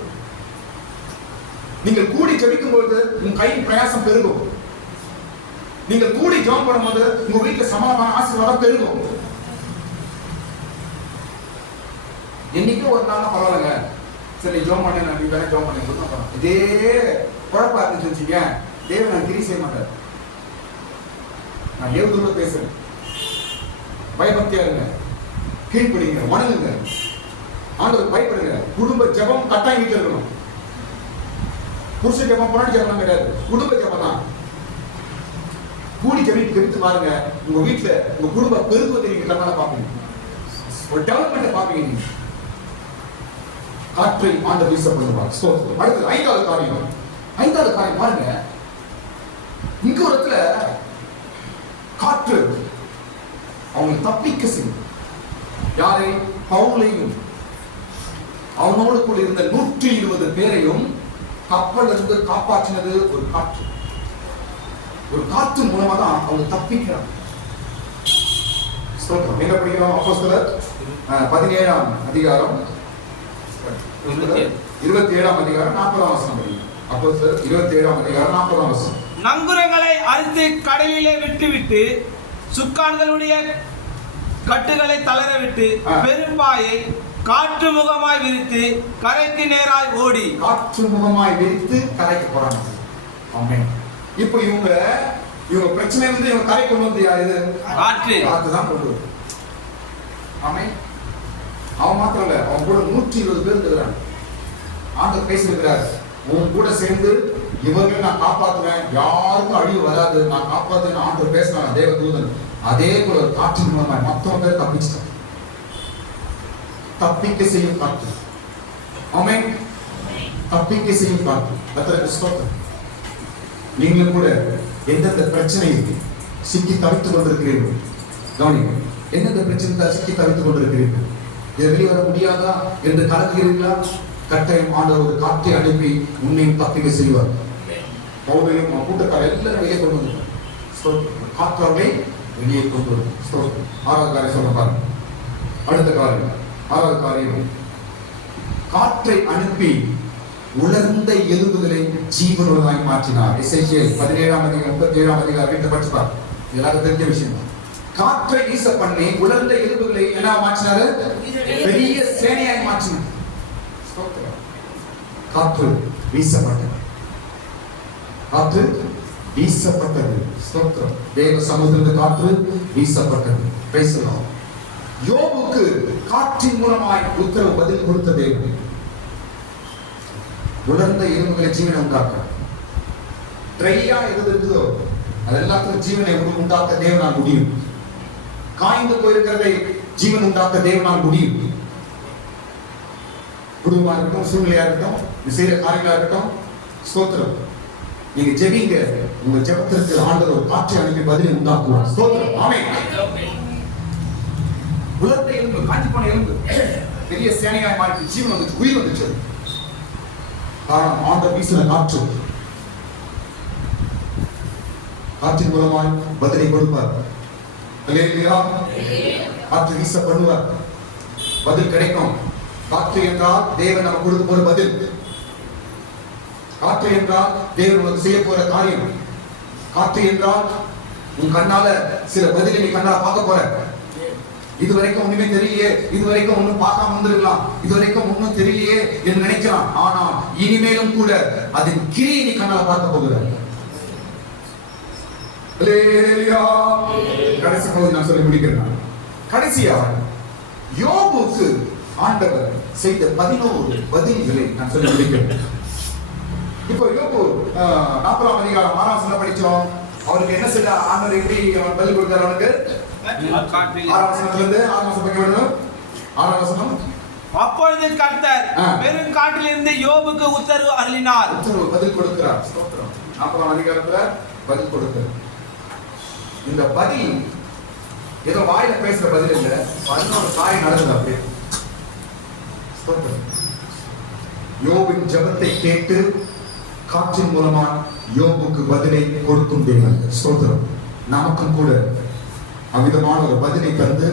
நீங்கள் கூடி ஜெபிக்கும் பொழுது உங்க கையின் பிரயாசம் பெருகும். நீங்கள் கூடி ஜெபம் பண்ணும்போது உங்க வீட்டுல சமாதான ஆசீர்வாதம் பெருகும். என்னைக்கு ஒரு நாள் பரவாயில்லைங்க, சரி ஜெபம் பண்ண நான் வீட்டான ஜெபம் பண்ண இதே குழப்பா இருந்துச்சு வச்சுக்க, தேவன் நான் கிரி செய்ய மாட்டார். நான் ஏவுதூர்ல பேசுறேன். பயபக்தியா இருங்க, கீழ்ப்படிங்க, வணங்குங்க, ஆண்டவருக்கு பயப்படுங்க. குடும்ப ஜெபம் கட்டாயம் வீட்டில் இருக்கணும். புருஷ ஜெபம் பொண்ணு ஜெபம் கிடையாது, குடும்ப ஜெபம் தான். கூடி ஜெபித்து பாருங்க. உங்க வீட்டுல உங்க குடும்ப பெருகுவதை நீங்க கண்ணால பாப்பீங்க. ஒரு டெவலப்மெண்ட் பாப்பீங்க. நீங்க காற்றை ஆண்டவர் வீச பண்ணுவார். அடுத்து ஐந்தாவது காரியம் பாருங்க. இங்க ஒரு இடத்துல காற்று அவங்க தப்பிக்க செய்யும். யாரை? பவுலையும் அவனோடு கூட இருந்த 120 பேரையும் கப்பல் இருந்து காப்பாற்றினது ஒரு காற்று. ஒரு காற்று மூலமா தான் அவங்க தப்பிக்கிறாங்க. எங்க படிக்கிறோம்? அப்போஸ்தலர் 17ஆம் அதிகாரம் 27ஆம் அதிகாரம் 40ஆம் வசனம் படிக்கிறோம். அப்போஸ்தலர் 27ஆம் அதிகாரம் 40ஆம் வசனம். நங்குரங்களை அறுத்து கடலிலே விட்டுவிட்டு சுக்கான்களுடைய கட்டுகளை தளர விட்டு பெரும்பாயை காற்று முகமாய் விரித்து கரைக்கு நேராய் ஓடி. காற்று முகமாய் விரித்து கரைக்கு போறாங்க. ஆமென். இப்போ இவங்க பிரச்சனை வந்து இவங்க கரை கொண்டு வந்து யார்? இது காற்று தான் கொண்டு வருது. ஆமென். அவன் மாத்திரம் இல்ல, அவன் கூட 120 பேர் இருக்கிறாங்க. ஆண்டவர் பேசியிருக்கிறார், உன் கூட சேர்ந்து இவர்களை நான் காப்பாற்றுவேன், யாருக்கும் அழிவு வராது, நான் காப்பாற்றுவேன். ஆண்டவர் பேசினாங்க தேவ தூதன். அதே போல காற்று மூலமாய் மொத்தம் பேர் தப்பிச்சிட்டாங்க. தப்பிக்க செய்யும் காற்று. ஆமென். தப்பிக்க செய்யும் காற்று. கர்த்தருக்கு ஸ்தோத்திரம். நீங்களும் கூட எந்தெந்த பிரச்சனைக்கு சிக்கி தவித்துக் கொண்டிருக்கிறீர்கள் கவனிங்க. எந்தெந்த பிரச்சனை சிக்கி தவித்துக் கொண்டிருக்கிறீர்கள், இதை வெளிவர முடியாதா என்று கலங்குகிறீர்களா? கட்டாயம் ஆண்டவர் ஒரு காற்றை அனுப்பி உன்னையும் தப்பிக்க செய்வார். பவுலையும் கூட்டத்தார் எல்லாரும் வெளியே கொண்டு வந்தார். காற்றாவை வெளியே கொண்டு வரும். 6வது காரியம் சொல்ல பாருங்க. அடுத்த காரியம் 6வது காரியம், காற்றை அனுப்பி உலர்ந்த எலும்புகளை ஜீவனுள்ளதாய் மாற்றினார். எசேக்கியேல் 17ஆம் அதிகாரம் 37ஆம் அதிகாரம் வீட்டை படிச்சுப்பார். எல்லாரும் தெரிஞ்ச விஷயம். காற்றை வீச பண்ணி உலர்ந்த எலும்புகளை என்ன மாற்றினாரு? பெரிய சேனையாய் மாற்றினார். காற்று வீசப்பட்டது. காற்று வீசப்பட்டது. ஸ்தோத்திரம். தேவ சமூகத்திற்கு காற்று வீசப்பட்டது. பேசலாம். யோபுக்கு காற்றின் மூலமாய் உத்தரவு பதில் கொடுத்த தேவன் உலர்ந்த எலும்புகளை ஜீவனை உண்டாக்க, ட்ரையா எது இருக்குதோ அது எல்லாத்துக்கும் ஜீவனை உண்டாக்க தேவனால் முடியும். காய்ந்து போயிருக்கிறதை ஜீவன் உண்டாக்க தேவனால் முடியும். குடும்பமா இருக்கட்டும், சூழ்நிலையா இருக்கட்டும், செய்யற காரியங்களா இருக்கட்டும், ஸ்தோத்திரம். நீங்க ஜெபிங்க, உங்க ஜெபத்திற்கு ஆண்டவர் ஒரு காற்றை அனுப்பி பதிலை உண்டாக்குவார். ஸ்தோத்திரம். ஆமென். உலர்ந்த எலும்பு, காஞ்சி போன எலும்பு பெரிய சேனையாய் மாறி ஜீவன் வந்துச்சு, உயிர் வந்துச்சு. காரணம் ஆண்டவர் வீசின காற்று. காற்றின் மூலமாய் பதிலை கொடுப்பார். அல்லேலூயா. காற்று வீச பண்ணுவார், பதில் கிடைக்கும். காற்று என்றால் தேவன் நமக்கு கொடுக்க போற பதில். காற்று என்றால் தேவன் உனக்கு செய்ய போற காரியம். காற்று என்றால் உன் கண்ணால சில பதிலை நீ கண்ணால பார்க்க போற. இதுவரைக்கும் ஒண்ணுமே தெரியலையே, இதுவரைக்கும் ஒண்ணும் பார்க்காம வந்திருக்கலாம், இதுவரைக்கும் ஒண்ணும் தெரியலையே என்று நினைக்கலாம். ஆனால் இனிமேலும் கூட அதன் கிரியை நீ கண்ணால பார்க்க போகிற. அல்லேலூயா. கடைசி பகுதி நான் சொல்லி முடிக்கிறேன். கடைசியா யோபுக்கு ஆண்டவர் செய்த 11 பதில்களை நான் சொல்லி முடிக்கிறேன். இப்போ யோபு 40ஆம் அதிகாரம் 6ஆம் வசனம் படிச்சோம். அவருக்கு என்ன செய்த ஆண்டவர் எப்படி அவன் பதில் கொடுத்தார்? அவனுக்கு 6ஆம் வசனத்துல இருந்து 6ஆம் வசனம் படிக்க வேண்டும். 6ஆம் வசனம். அப்பொழுது கர்த்தர் பெருங்காட்டிலிருந்து யோபுக்கு உத்தரவு அருளினார். உத்தரவு பதில் கொடுக்கிறார். ஸ்தோத்திரம். 40ஆம் அதிகாரத்துல பதில் கொடுக்கிறார். இந்த பதில் ஏதோ வாயில பேசுற பதில் இல்ல, 11 காரியம் நடந்தது. அப்படியே ஸ்தோத்திரம். யோபின் ஜெபத்தை கேட்டு காற்றின் மூலமா யோபுக்கு பதிலை கொடுக்கும் தேவன். ஸ்தோத்திரம். நமக்கும் கூட அவ்விதமான ஒரு பதிலை தந்து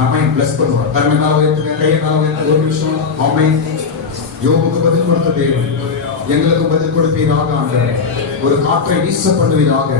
நம்மை பிளஸ் பண்ணுவார். கருமை மேல உயர்த்துங்க, கையை மேல உயர்த்து. ஒரு நிமிஷம். ஆமென். யோபுக்கு பதில் கொடுத்த தேவன் எங்களுக்கு பதில் கொடுப்பீராக ஆண்டவரே. ஒரு காற்றை வீச பண்ணுவீராக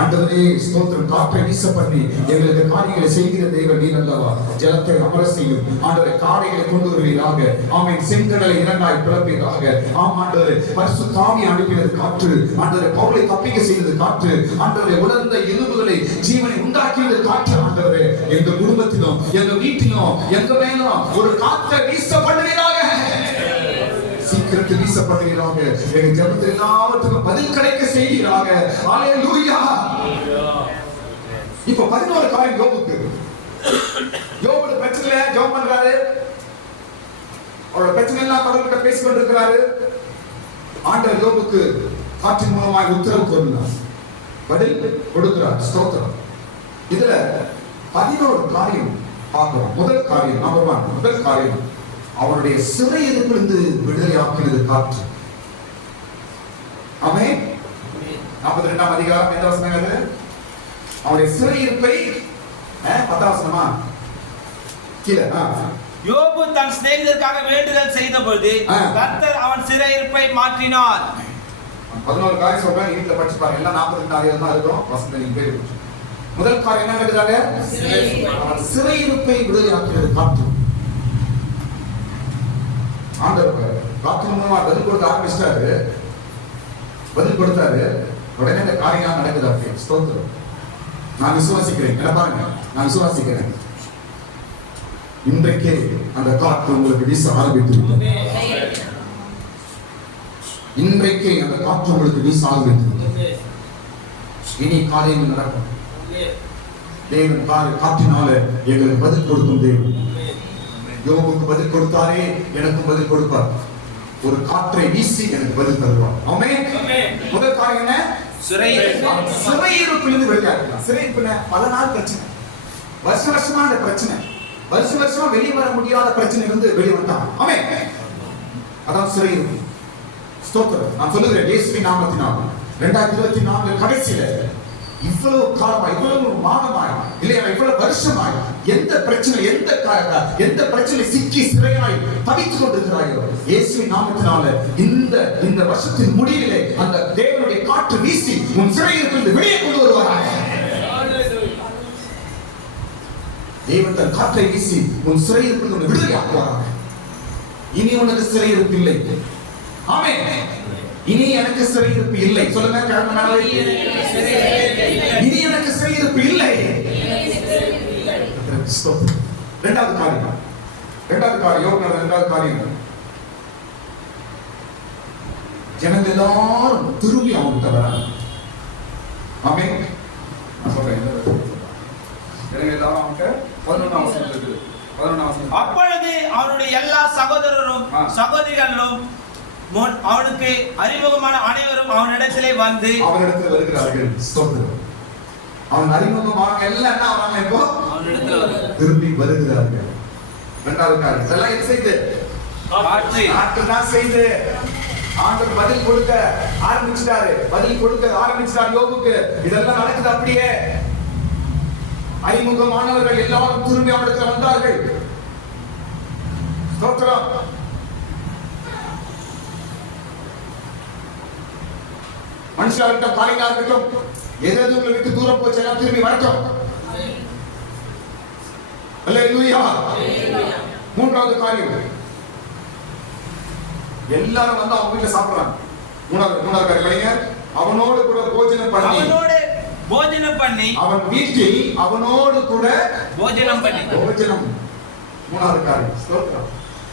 ஆண்டவரே. ஸ்தோத்திரம். காற்றை வீச பண்ணி எங்களுக்கு காரியங்களை செய்கிற தேவன் நீர் அல்லவா. ஜலத்தை அமர செய்யும் ஆண்டவரே. காடைகளை கொண்டு வருவீராக. ஆமென். செங்கடலை இரண்டாய் பிளப்பீராக. ஆம் ஆண்டவரே. பரிசுத்த ஆவியை அனுப்பினது காற்று ஆண்டவரே. பவுலை தப்பிக்க செய்தது காற்று ஆண்டவரே. உலர்ந்த எலும்புகளை ஜீவனை உண்டாக்கியது காற்று ஆண்டவரே. எங்க குடும்பத்திலும் எங்க வீட்டிலும் எங்க மேலும் ஒரு காற்றை வீச பண்ணுவீராக. சீக்கிரத்தில் வீசப்படுகிறாங்க. எங்க ஜெபத்தில் எல்லாவற்றுக்கும் பதில் கிடைக்க செய்கிறாங்க. ஹalleluya. இப்போ 11 காரியம் யோபுக்கு. யோபுடைய பிரச்சனையில ஜெபம் பண்றாரு. அவரோட பிரச்சனை எல்லாம் கடவுள்கிட்ட பேசிக் கொண்டிருக்கிறாரு. ஆண்டவர் யோபுக்கு காற்றின் மூலமாக உத்தரவு கொடுக்கிறார். பதில் கொடுக்கிறார். ஸ்தோத்திரம். இதுல 11 காரியம் பார்க்கிறோம். முதல் காரியம் நம்பர் 1. முதல் காரியம் அவருடைய சிறையிருப்பிலிருந்து விடுதலையாக்கினது காற்று. ஆமென். 42ஆம் அதிகாரம் எந்த வசனம் அது? அவருடைய சிறையிருப்பை 10ஆம் வசனமா கீழ. யோபு தன் சிநேகிதருக்காக வேண்டுதல் செய்த பொழுது கர்த்தர் அவன் சிறையிருப்பை மாற்றினார். 11 காரியம் சொல்றேன். வீட்டுல படிச்சு பாருங்க. எல்லாம் 42 அதிகாரம் தான் இருக்கும். வசனத்தை நீங்க பேரு. முதல் காரியம் என்ன நடக்குதாங்க? அவன் சிறையிருப்பை விடுதலையாக்கினது காற்று. ஆண்டவர் காற்றின் மூலமா பதில் கொடுக்க ஆரம்பிச்சிட்டாரு. பதில் கொடுத்தாரு. உடனே இந்த காரியம் நடக்குது. அப்படி ஸ்தோத்திரம். நான் விசுவாசிக்கிறேன். என்ன பாருங்க, நான் விசுவாசிக்கிறேன். இன்றைக்கே அந்த காற்று உங்களுக்கு வீச ஆரம்பித்து விட்டது. இன்றைக்கே அந்த காற்று உங்களுக்கு வீச ஆரம்பித்து விட்டது. இனி காரியம் நடக்கும். தேவன் காற்றினால எங்களுக்கு பதில் கொடுக்கும் தேவன். யோபுக்கு பதில் கொடுத்தாரே, எனக்கும் பதில் கொடுப்பார். ஒரு காற்றை வீசி எனக்கு பதில் தருவார். ஆமென். முதல் காரியம் என்ன? சிறையிருப்பிலிருந்து வெளியாக்கலாம். சிறையிருப்புல பல நாள் பிரச்சனை, வருஷமா அந்த பிரச்சனை, வருஷமா வெளியே வர முடியாத பிரச்சனை இருந்து வெளியே வந்தான். ஆமென். அதான் சிறையிருப்பு. ஸ்தோத்திரம். நான் சொல்லுகிறேன் இயேசுவின் நாமத்தினால் 2024 கடைசியில இவ்வளவு காலமாய், இவ்வளவு மாதமாய், இல்லையா இவ்வளவு வருஷமாய் எந்த பிரச்சனை சிக்கி சிறையாய் தவித்துக் கொண்டிருக்கிறாயோ, இயேசுவின் நாமத்தினால இந்த வருஷத்தின் முடிவிலே அந்த தேவனுடைய காற்று வீசி உன் சிறையிலிருந்து வெளியே கொண்டு வருவாராக. தேவன் தன் காற்றை வீசி உன் சிறையிலிருந்து விடுதலையாக்குவாராக. இனி உனக்கு சிறையிருப்பு இல்லை. ஆமென். இனி எனக்கு சிறையிருப்பு இல்லை. சொல்லுங்க. இனி எனக்கு சிறையிருப்பு இல்லை. இரண்டாவது காரியம் ஜனங்கள் எல்லாரும் திரும்பி அவங்ககிட்ட வராங்க. ஆமென். நான் சொல்றேன். ஜனங்கள் எல்லாரும் அவங்க 11ஆம் வசனம் இருக்குது. 11ஆம் வசனம். அப்பொழுது அவருடைய எல்லா சகோதரரும் சகோதரிகளும் அவனுக்கு அறிமுகமான அனைவரும் அவனிடத்திலே வந்து அவனிடத்தில் வருகிறார்கள். ஸ்தோத்திரம். அவன் அறிமுகமான எல்லாம் என்ன ஆவாங்க? இப்போ அவனிடத்தில் திரும்பி வருகிறார்கள். இரண்டாவது காரியம் இதெல்லாம் என்ன செய்து? காற்று தான் செய்து ஆண்டவர் பதில் கொடுக்க ஆரம்பிச்சிட்டார் யோபுக்கு. இதெல்லாம் நடக்குது. அப்படியே அறிமுகமானவர்கள் எல்லாரும் திரும்பி அவனிடத்தில் வந்தார்கள். ஸ்தோத்திரம். மனுஷார்கிட்ட காரியங்களா இருக்கட்டும், எது உங்களை விட்டு தூரம் போச்சு எல்லாம் திரும்பி வரட்டும். அல்லேலூயா. மூன்றாவது காரியம் எல்லாரும் வந்து அவங்க வீட்டுல சாப்பிடுறாங்க. மூணாவது காரியம் படிங்க. அவனோடு கூட போஜனம் பண்ணி போஜனம் பண்ணி அவன் வீட்டில் அவனோடு கூட போஜனம் பண்ணி போஜனம். மூணாவது காரியம் ஸ்தோத்திரம்.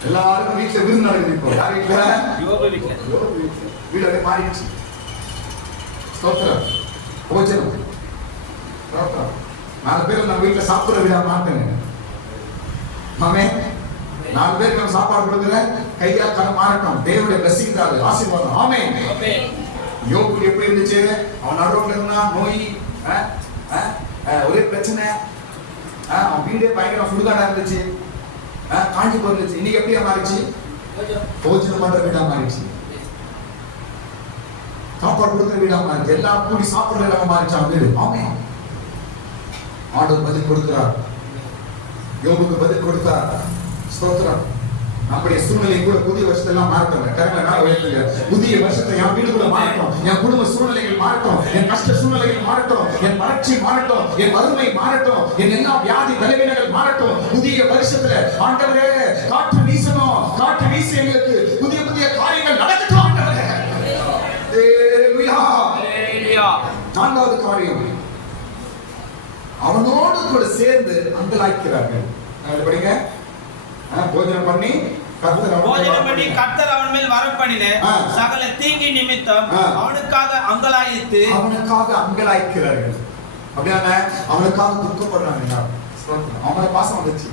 எல்லாருக்கும் வீட்டுல விருந்து நடக்குது. இப்போ யார் வீட்டுல? யோபு வீட்ல. வீடு அப்படியே மாறிடுச்சு. ஸ்தோத்திரம். போஜனம். ஸ்தோத்திரம். 4 பேர் நம்ம வீட்டுல சாப்பிடுற விழா மாட்டுங்க. ஆமென். 4 பேருக்கு நம்ம சாப்பாடு கொடுக்குற கையா கரம் மாறட்டும். தேவனுடைய blessing தான், ஆசீர்வாதம். ஆமென். யோபு எப்படி இருந்துச்சு? அவன் நடுரோட்ல இருந்தான், நோய், ஒரே பிரச்சனை, அவன் வீடே பயங்கர சுடுகாடா இருந்துச்சு, காஞ்சி போயிருந்துச்சு. இன்னைக்கு எப்படியா மாறிச்சு? போஜனம் பண்ற வீடா மாறிச்சு, சாப்பாடு கொடுக்குற வீடா மாறிச்சு, எல்லாம் கூடி சாப்பிடுற இடமா மாறிச்சு அவன் வீடு. ஆமென். ஆண்டவர் பதில் கொடுக்கிறார், யோபுக்கு பதில் கொடுத்தார். ஸ்தோத்திரம். நம்முடைய சூழ்நிலை கூட புதிய வருஷத்தை எல்லாம் மாற்றல. கரங்களை உயர்த்துங்க. புதிய வருஷத்தை என் வீடு கூட மாறட்டும், என் குடும்ப சூழ்நிலைகள் மாறட்டும், என் கஷ்ட சூழ்நிலைகள் மாறட்டும், என் வறட்சி மாறட்டும், என் வறுமை மாறட்டும், என் எல்லா வியாதி பலவீனங்கள் மாறட்டும். புதிய வருஷத்துல ஆண்டவரே காற்று வீசணும், காற்று வீசி எங்களுக்கு புதிய புதிய காரியங்கள் நடக்கட்டும் ஆண்டவரே. ஹalleluya. ஹalleluya. 4வது காரியம், அவனோடு கூட சேர்ந்து அங்கலாய்க்கிறார்கள். படிங்க. போஜனம் பண்ணி கர்த்தர் அவன் மேல் வரப்பண்ணின சகல தீங்கி நிமித்தம் அவனுக்காக அங்கலாய்க்கிறார்கள். அப்படியான அவனுக்காக துக்கப்படுறாங்க. அவங்கள பாசம் வந்துச்சு.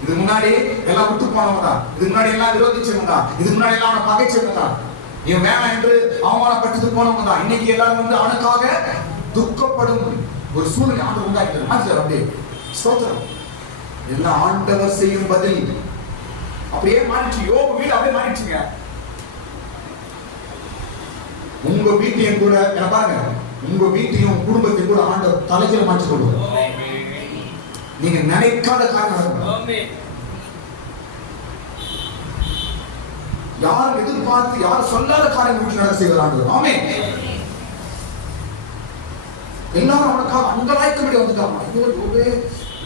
இதுக்கு முன்னாடி எல்லாம் விட்டு போனவங்க தான், இதுக்கு முன்னாடி எல்லாம் விரோதிச்சவங்க தான், இதுக்கு முன்னாடி எல்லாம் அவனை பகைச்சவங்க தான், இவன் வேணாம் என்று அவமானப்பட்டு போனவங்க தான். இன்னைக்கு எல்லாரும் வந்து அவனுக்காக துக்கப்படும் ஒரு சூழ்நிலை ஆண்டு உண்டாக்கிட்டு அப்படியே. ஸ்தோத்திரம். எல்லாம் ஆண்டவர் செய்யும் பதில் அப்படியே மாறிச்சு. யோபு வீடு அப்படியே மாறிச்சுங்க. உங்க வீட்டையும் கூட என்ன பாருங்க, உங்க வீட்டையும் குடும்பத்தையும் கூட ஆண்டவர் தலைகீழ மாற்றி கொள்வார். நீங்க நினைக்காத காரியம் நடக்கும். யாரும் எதிர்பார்த்து யாரும் சொல்லாத காரியம் வீட்டில் நடக்க செய்வார் ஆண்டவர். ஆமென். எல்லாரும் அவனுக்காக அங்கலாய்க்கும்படி வந்துட்டாங்க. ஐயோ யோபே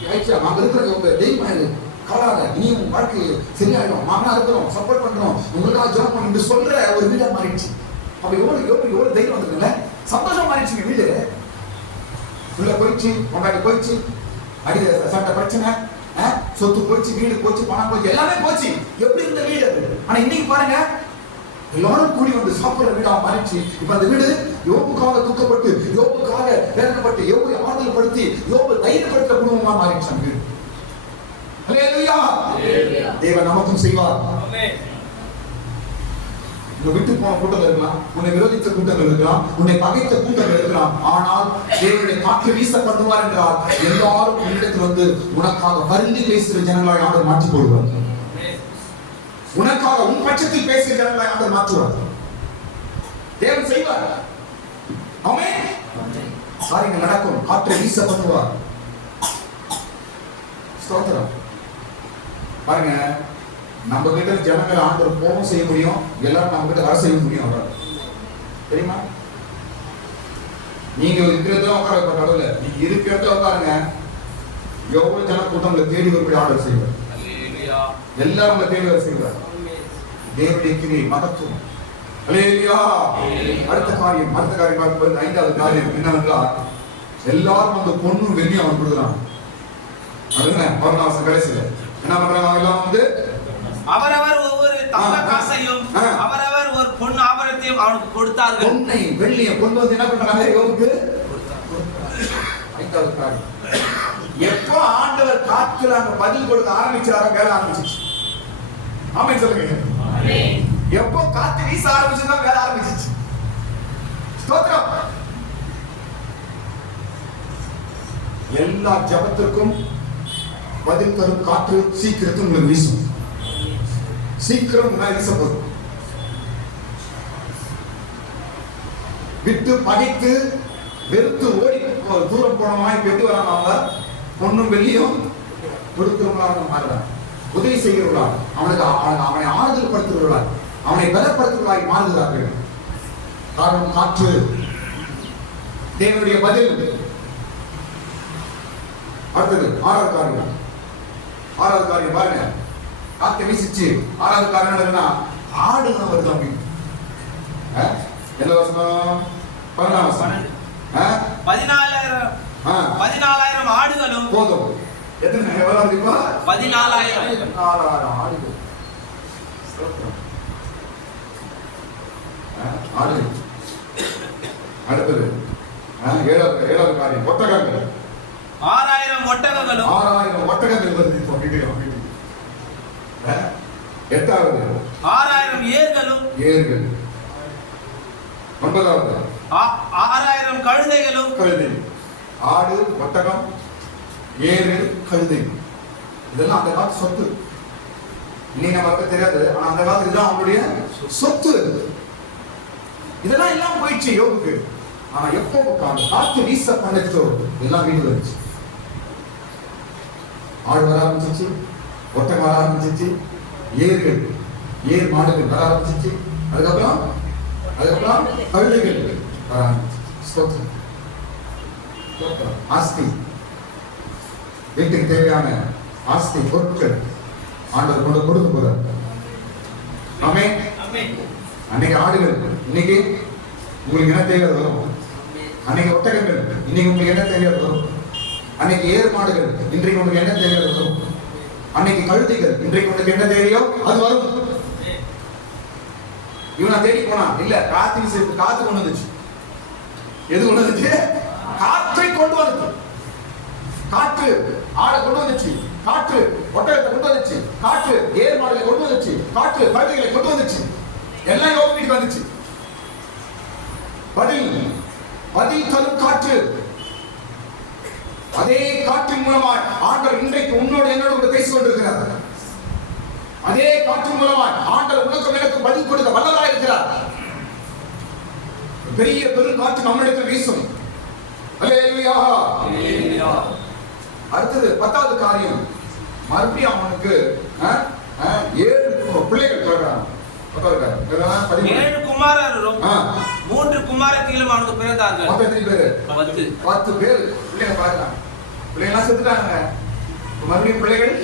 ஆயிடுச்சா, நாங்க இருக்கிற தெய்வம் கவலாத, இனியும் வாழ்க்கை சரியாயிடும், நாங்க இருக்கிறோம், சப்போர்ட் பண்றோம், உங்களுக்காக ஜெபம் பண்ணி சொல்ற ஒரு வீடா மாறிடுச்சு. அப்ப எவ்வளவு தைரியம் வந்துருக்குல்ல, சந்தோஷம் மாறிடுச்சுங்க வீடு. உள்ள போயிடுச்சு, கொண்டாடி போயிடுச்சு, அடி சட்ட பிரச்சனை, சொத்து போயிடுச்சு, வீடு போச்சு, பணம் போச்சு, எல்லாமே போச்சு. எப்படி இருந்த வீடு அது? ஆனா இன்னைக்கு பாருங்க, எல்லாரும் கூடி வந்து சாப்பிடுற வீடா மாறிடுச்சு. இப்ப அந்த வீடு யோபுக்காக துக்கப்பட்டு, யோபுக்காக வேதனைப்பட்டு, யோபை ஆறுதல் படுத்தி, யோபை தைரியப்படுத்த குடும்பமா மாறிடுச்சு அந்த வீடு. ஹல்லேலூயா. தேவன் நமக்கும் செய்வார். ஆமென். உன்னை விட்டு போன கூட்டங்கள் இருக்கலாம், உன்னை விரோதித்த கூட்டங்கள் இருக்கலாம், உன்னை பகைத்த கூட்டங்கள் இருக்கலாம். ஆனால் தேவனுடைய காற்று வீச பண்ணுவார் என்றால் எல்லாரும் உன்னிடத்தில் வந்து உனக்காக வருந்தி பேசுகிற ஜனங்களாய் ஆண்டவர் மாற்றி போடுவார். உனக்காக உன் பட்சத்தில் பேசுகிற ஜனங்களாய் ஆண்டவர் மாற்றுவார். தேவன் செய்வார். ஆமென். காரியங்கள் நடக்கும். காற்று வீச பண்ணுவார். ஸ்தோத்திரம். பாருங்க, நம்ம கிட்ட ஜனங்கள் ஆண்டவர் போகவும் செய்ய முடியும், எல்லாரும் நம்ம கிட்ட வர செய்ய முடியும். அவரால் தெரியுமா? நீங்க இருக்கிறதுல உட்கார வைப்ப கடவுள, நீங்க இருக்கிறதுல உட்காருங்க, எவ்வளவு ஜன கூட்டங்களை தேடி வரும்படி ஆண்டவர் செய்வார். எல்லாரும் உங்களை தேடி வர செய்வார். தேவனுடைய கிரியை மகத்துவம். ஹல்லேலூயா. அடுத்த காரியம் பார்க்கும்போது 5வது காரியம் என்னவென்றால், எல்லாரும் அந்த பொண்ணும் வெள்ளியும் அவன் கொடுக்குறான். அதுதான் 11 கடைசியில என்ன பண்றாங்க? எல்லாம் வந்து அவரவர் ஒவ்வொரு தங்க காசையும் அவரவர் ஒரு பொன் ஆபரணத்தையும் அவனுக்கு கொடுத்தார்கள். பொன்னை வெள்ளியை கொண்டு வந்து என்ன பண்றாங்க? யோபுக்கு 5வது காரியம். எப்போ ஆண்டவர் காத்துறாங்க பதில் கொடுக்க ஆரம்பிச்சாரோ வேலை ஆரம்பிச்சிச்சு. ஆமென் சொல்லுங்க. ஆமென். எப்போ காத்து வீச ஆரம்பிச்சதோ வேலை ஆரம்பிச்சிச்சு. ஸ்தோத்திரம். எல்லா ஜபத்திற்கும் பதில் தரும் காற்று சீக்கிரத்தில் உங்களுக்கு வீசும். சீக்கிரம் வீசப்படும். விட்டு பகைத்து வெறுத்து ஓடி தூரம் போனவங்க இப்ப எப்படி வராங்க? அவங்க பொண்ணும் வெள்ளியும் கொடுக்கிறவங்களாக மாறுறாங்க. உதவி செய்கிறவர்களா, அவனை ஆறுதல் படுத்துகிறவர்களா, அவனை பலப்படுத்துவர்களாய் மாறுகிறார்கள். காரணம் காற்று. தேவனுடைய பதில். அடுத்தது 6வது காரியம். 6வது காரியம் பாருங்க, காத்து வீசிச்சு. 6வது காரியம் என்னன்னா, ஆடுதான் வருது அப்படின்னு. எல்லா வருஷம் 14 14 எத்தனை எவ்வளவு இப்போ 14,000 ஆடுகள். ஆடு. அடுத்தது ஏழாவது காரியம் ஒட்டகங்கள். 6,000 ஒட்டகங்களும் 6,000 ஒட்டகங்கள் வருது இப்போ வீட்டுக்கு. எட்டாவது 6,000 ஏர்கள். ஒன்பதாவது 6,000 கழுதைகளும். கழுதை. ஆடு, ஒட்டகம், ஏறு, கழுதை, இதெல்லாம் அந்த காலத்து சொத்து. இன்னைக்கு நமக்கு தெரியாது, ஆனா அந்த காலத்துல இதுதான் அவங்களுடைய சொத்து. இதெல்லாம் எல்லாம் போயிடுச்சு யோகுக்கு. ஆனா எப்போ காத்து வீச பண்ணச்சோ எல்லாம் வீடு வந்துச்சு. ஆடு வர ஆரம்பிச்சிச்சு, ஒட்டகம் வர ஆரம்பிச்சிச்சு, ஏர் மாடுகள் வர ஆரம்பிச்சிச்சு, அதுக்கப்புறம் கழுதைகள் வர ஆரம்பிச்சு. ஆஸ்தி, வீட்டுக்கு தேவையான ஆஸ்தி பொருட்கள் ஆண்டவர் கொண்டு கொடுக்க போறார். ஆமென். அன்னைக்கு ஆடுகள், இன்னைக்கு உங்களுக்கு என்ன தேவை வரும். அன்னைக்கு ஒட்டகங்கள், இன்னைக்கு உங்களுக்கு என்ன தேவை வரும். அன்னைக்கு ஏறு மாடுகள், இன்றைக்கு உங்களுக்கு என்ன தேவை வரும். அன்னைக்கு கழுதைகள், இன்றைக்கு உங்களுக்கு என்ன தேவையோ அது வரும். இவனை தேடி போனா இல்ல, காத்து கொண்டு வந்துச்சு. எது கொண்டு வந்துச்சு? காற்றை கொண்டு வந்து. காற்று ஆடை கொண்டு வந்துச்சு, காற்று ஒட்டகத்தை கொண்டு வந்துச்சு, காற்று ஏர் மாடுகளை கொண்டு வந்துச்சு, காற்று கழுதைகளை கொண்டு வந்துச்சு. எல்லாம் யோபு வீட்டுக்கு வந்துச்சு. பதில் தரும் காற்று. அதே காற்றின் மூலமாய் ஆண்டவர் இன்றைக்கு உன்னோடு என்னோடு பேசிக் கொண்டிருக்கிறார். அதே காற்றின் மூலமாய் ஆண்டவர் உனக்கும் எனக்கு பதில் கொடுக்க வல்லவராய் இருக்கிறார். பெரிய பெரும் காற்று நம்மிடத்தில் வீசும். அல்லேலூயா. அடுத்தது 10வது காரியம், மறுபடியும் அவனுக்கு 7 பிள்ளைகள் சொல்றான். 7 குமாரரும் 3 குமாரத்திகளும் அவனுக்கு பிறந்தார்கள். மொத்தம் எத்தனை பேரு? 10 பேர் பிள்ளைங்க. பாருங்க, பிள்ளைங்களாம் செத்துட்டாங்க. மறுபடியும் பிள்ளைகள்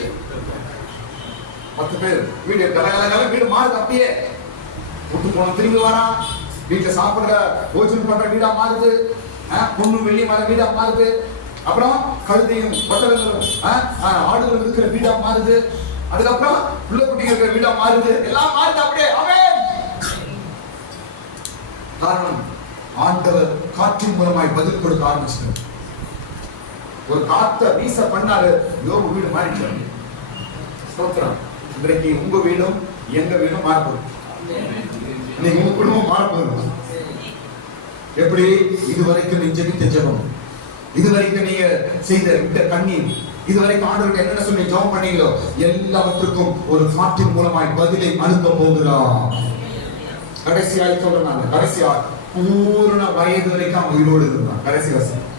10 பேர். வீடு கலகல வீடு மாறுது. அப்படியே விட்டு போன திரும்பி வரான். வீட்டுல சாப்பிடுற போஜனம் பண்ற வீடா மாறுது. பொண்ணு வெள்ளி மர வீடா மாறுது. அப்புறம் கழுதையும் ஒட்டகங்களும் ஆடுகளும் இருக்கிற வீடா மாறுது. அதுக்கப்புறம் புள்ள குட்டிகள் இருக்கிற வீடா மாறுது. எல்லாம் மாறுது அப்படியே. ஆமென். காரணம், ஆண்டவர் காற்றின் மூலமாய் பதில் கொடுக்க ஆரம்பிச்சார். ஒரு காத்த வீச பண்ணாரு, யோபு வீடு மாறிச்சு. ஸ்தோத்திரம். இன்றைக்கு உங்க வீடும் எங்க வீடும் மாறப்போகுது. இன்னைக்கு உங்க குடும்பம் மாறப்போகுது. எப்படி? இதுவரைக்கும் நீங்க ஜெபித்த ஜெபம், இதுவரைக்கும் நீங்க செய்த விட்ட கண்ணீர், இதுவரைக்கும் ஆண்டவருக்கு என்னென்ன சொல்லி ஜெபம் பண்ணீங்களோ எல்லாவற்றுக்கும் ஒரு காற்றின் மூலமாய் பதிலை அனுப்ப போகிறார். கடைசியாய் சொல்றாங்க, கடைசியா பூரண வயது வரைக்கும் அவன் உயிரோடு இருந்தான். கடைசி வசனம்,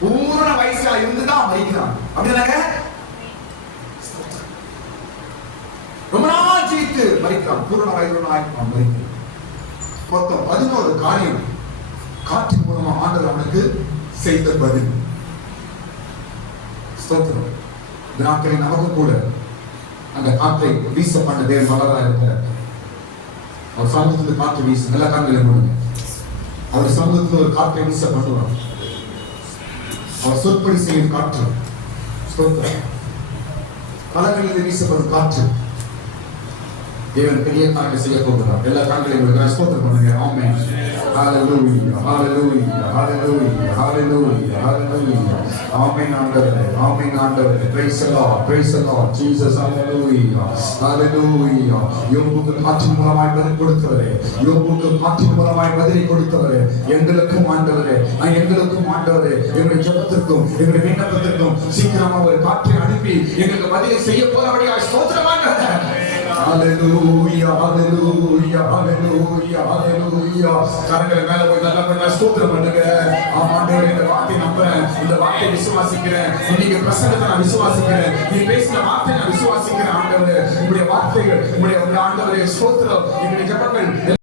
பூரண வயசா இருந்துதான் மரிக்கிறான். அப்படிதானங்க? ரொம்ப நாள் ஜீவித்து மரிக்கிறான். பூரண வயது மரிக்கிறான். 11 காரியம் காற்றின் மூலமா ஆண்டவர் அவனுக்கு செய்த பதில். ஸ்தோத்திரம். இந்த நாட்களில் நமக்கு கூட அந்த காற்றை வீச பண்ண தேவன் வல்லவராய் இருக்கிறார். அவர் சமூகத்தில் காற்று வீச நல்ல காண்களை கொடுங்க. அவர் சமூகத்தில் ஒரு காற்றை வீச பண்ணுவார். அவர் சொற்படி செய்யும் காற்று. ஸ்தோத்திரம். பலகளில் வீசப்படும் காற்று தேவன் பெரிய காரியங்களை செய்ய போகிறார். எல்லா காரியங்களையும் ஸ்தோத்திரம் பண்ணுங்க. ஆமென். ஹalleluya, hallelujah, hallelujah, hallelujah, hallelujah. ஆமென் ஆண்டவரே, ஆமென் ஆண்டவரே. praise the Lord, praise the Lord Jesus. hallelujah, hallelujah. யோபுக்கு காற்றின் மூலமாய் பதில் கொடுத்தவரே, யோபுக்கு காற்றின் மூலமாய் பதிலை கொடுத்தவரே, எங்களுக்கும் ஆண்டவரே, எங்களுக்கும் ஆண்டவரே, எங்களுடைய ஜெபத்திற்கும் எங்களுடைய விண்ணப்பத்திற்கும் சீக்கிரமா ஒரு காற்றை அனுப்பி எங்களுக்கு பதிலை செய்ய போறபடியாய் ஸ்தோத்திரம் ஆண்டவரே. Hallelujah, hallelujah, hallelujah, hallelujah. கரங்களை மேல போய் நல்லா ஸ்தோத்திரம் பண்ணுங்க. ஆண்டவரே, இந்த வார்த்தை நம்புறேன், இந்த வார்த்தை விசுவாசிக்கிறேன். நீங்க பிரசங்கத்தை நான் விசுவாசிக்கிறேன், நீ பேசின வார்த்தை நான் விசுவாசிக்கிறேன். ஆண்டவரே, உங்களுடைய வார்த்தைகள், உங்களுடைய ஆண்டவரே ஸ்தோத்திரம். எங்களுடைய ஜெபங்கள்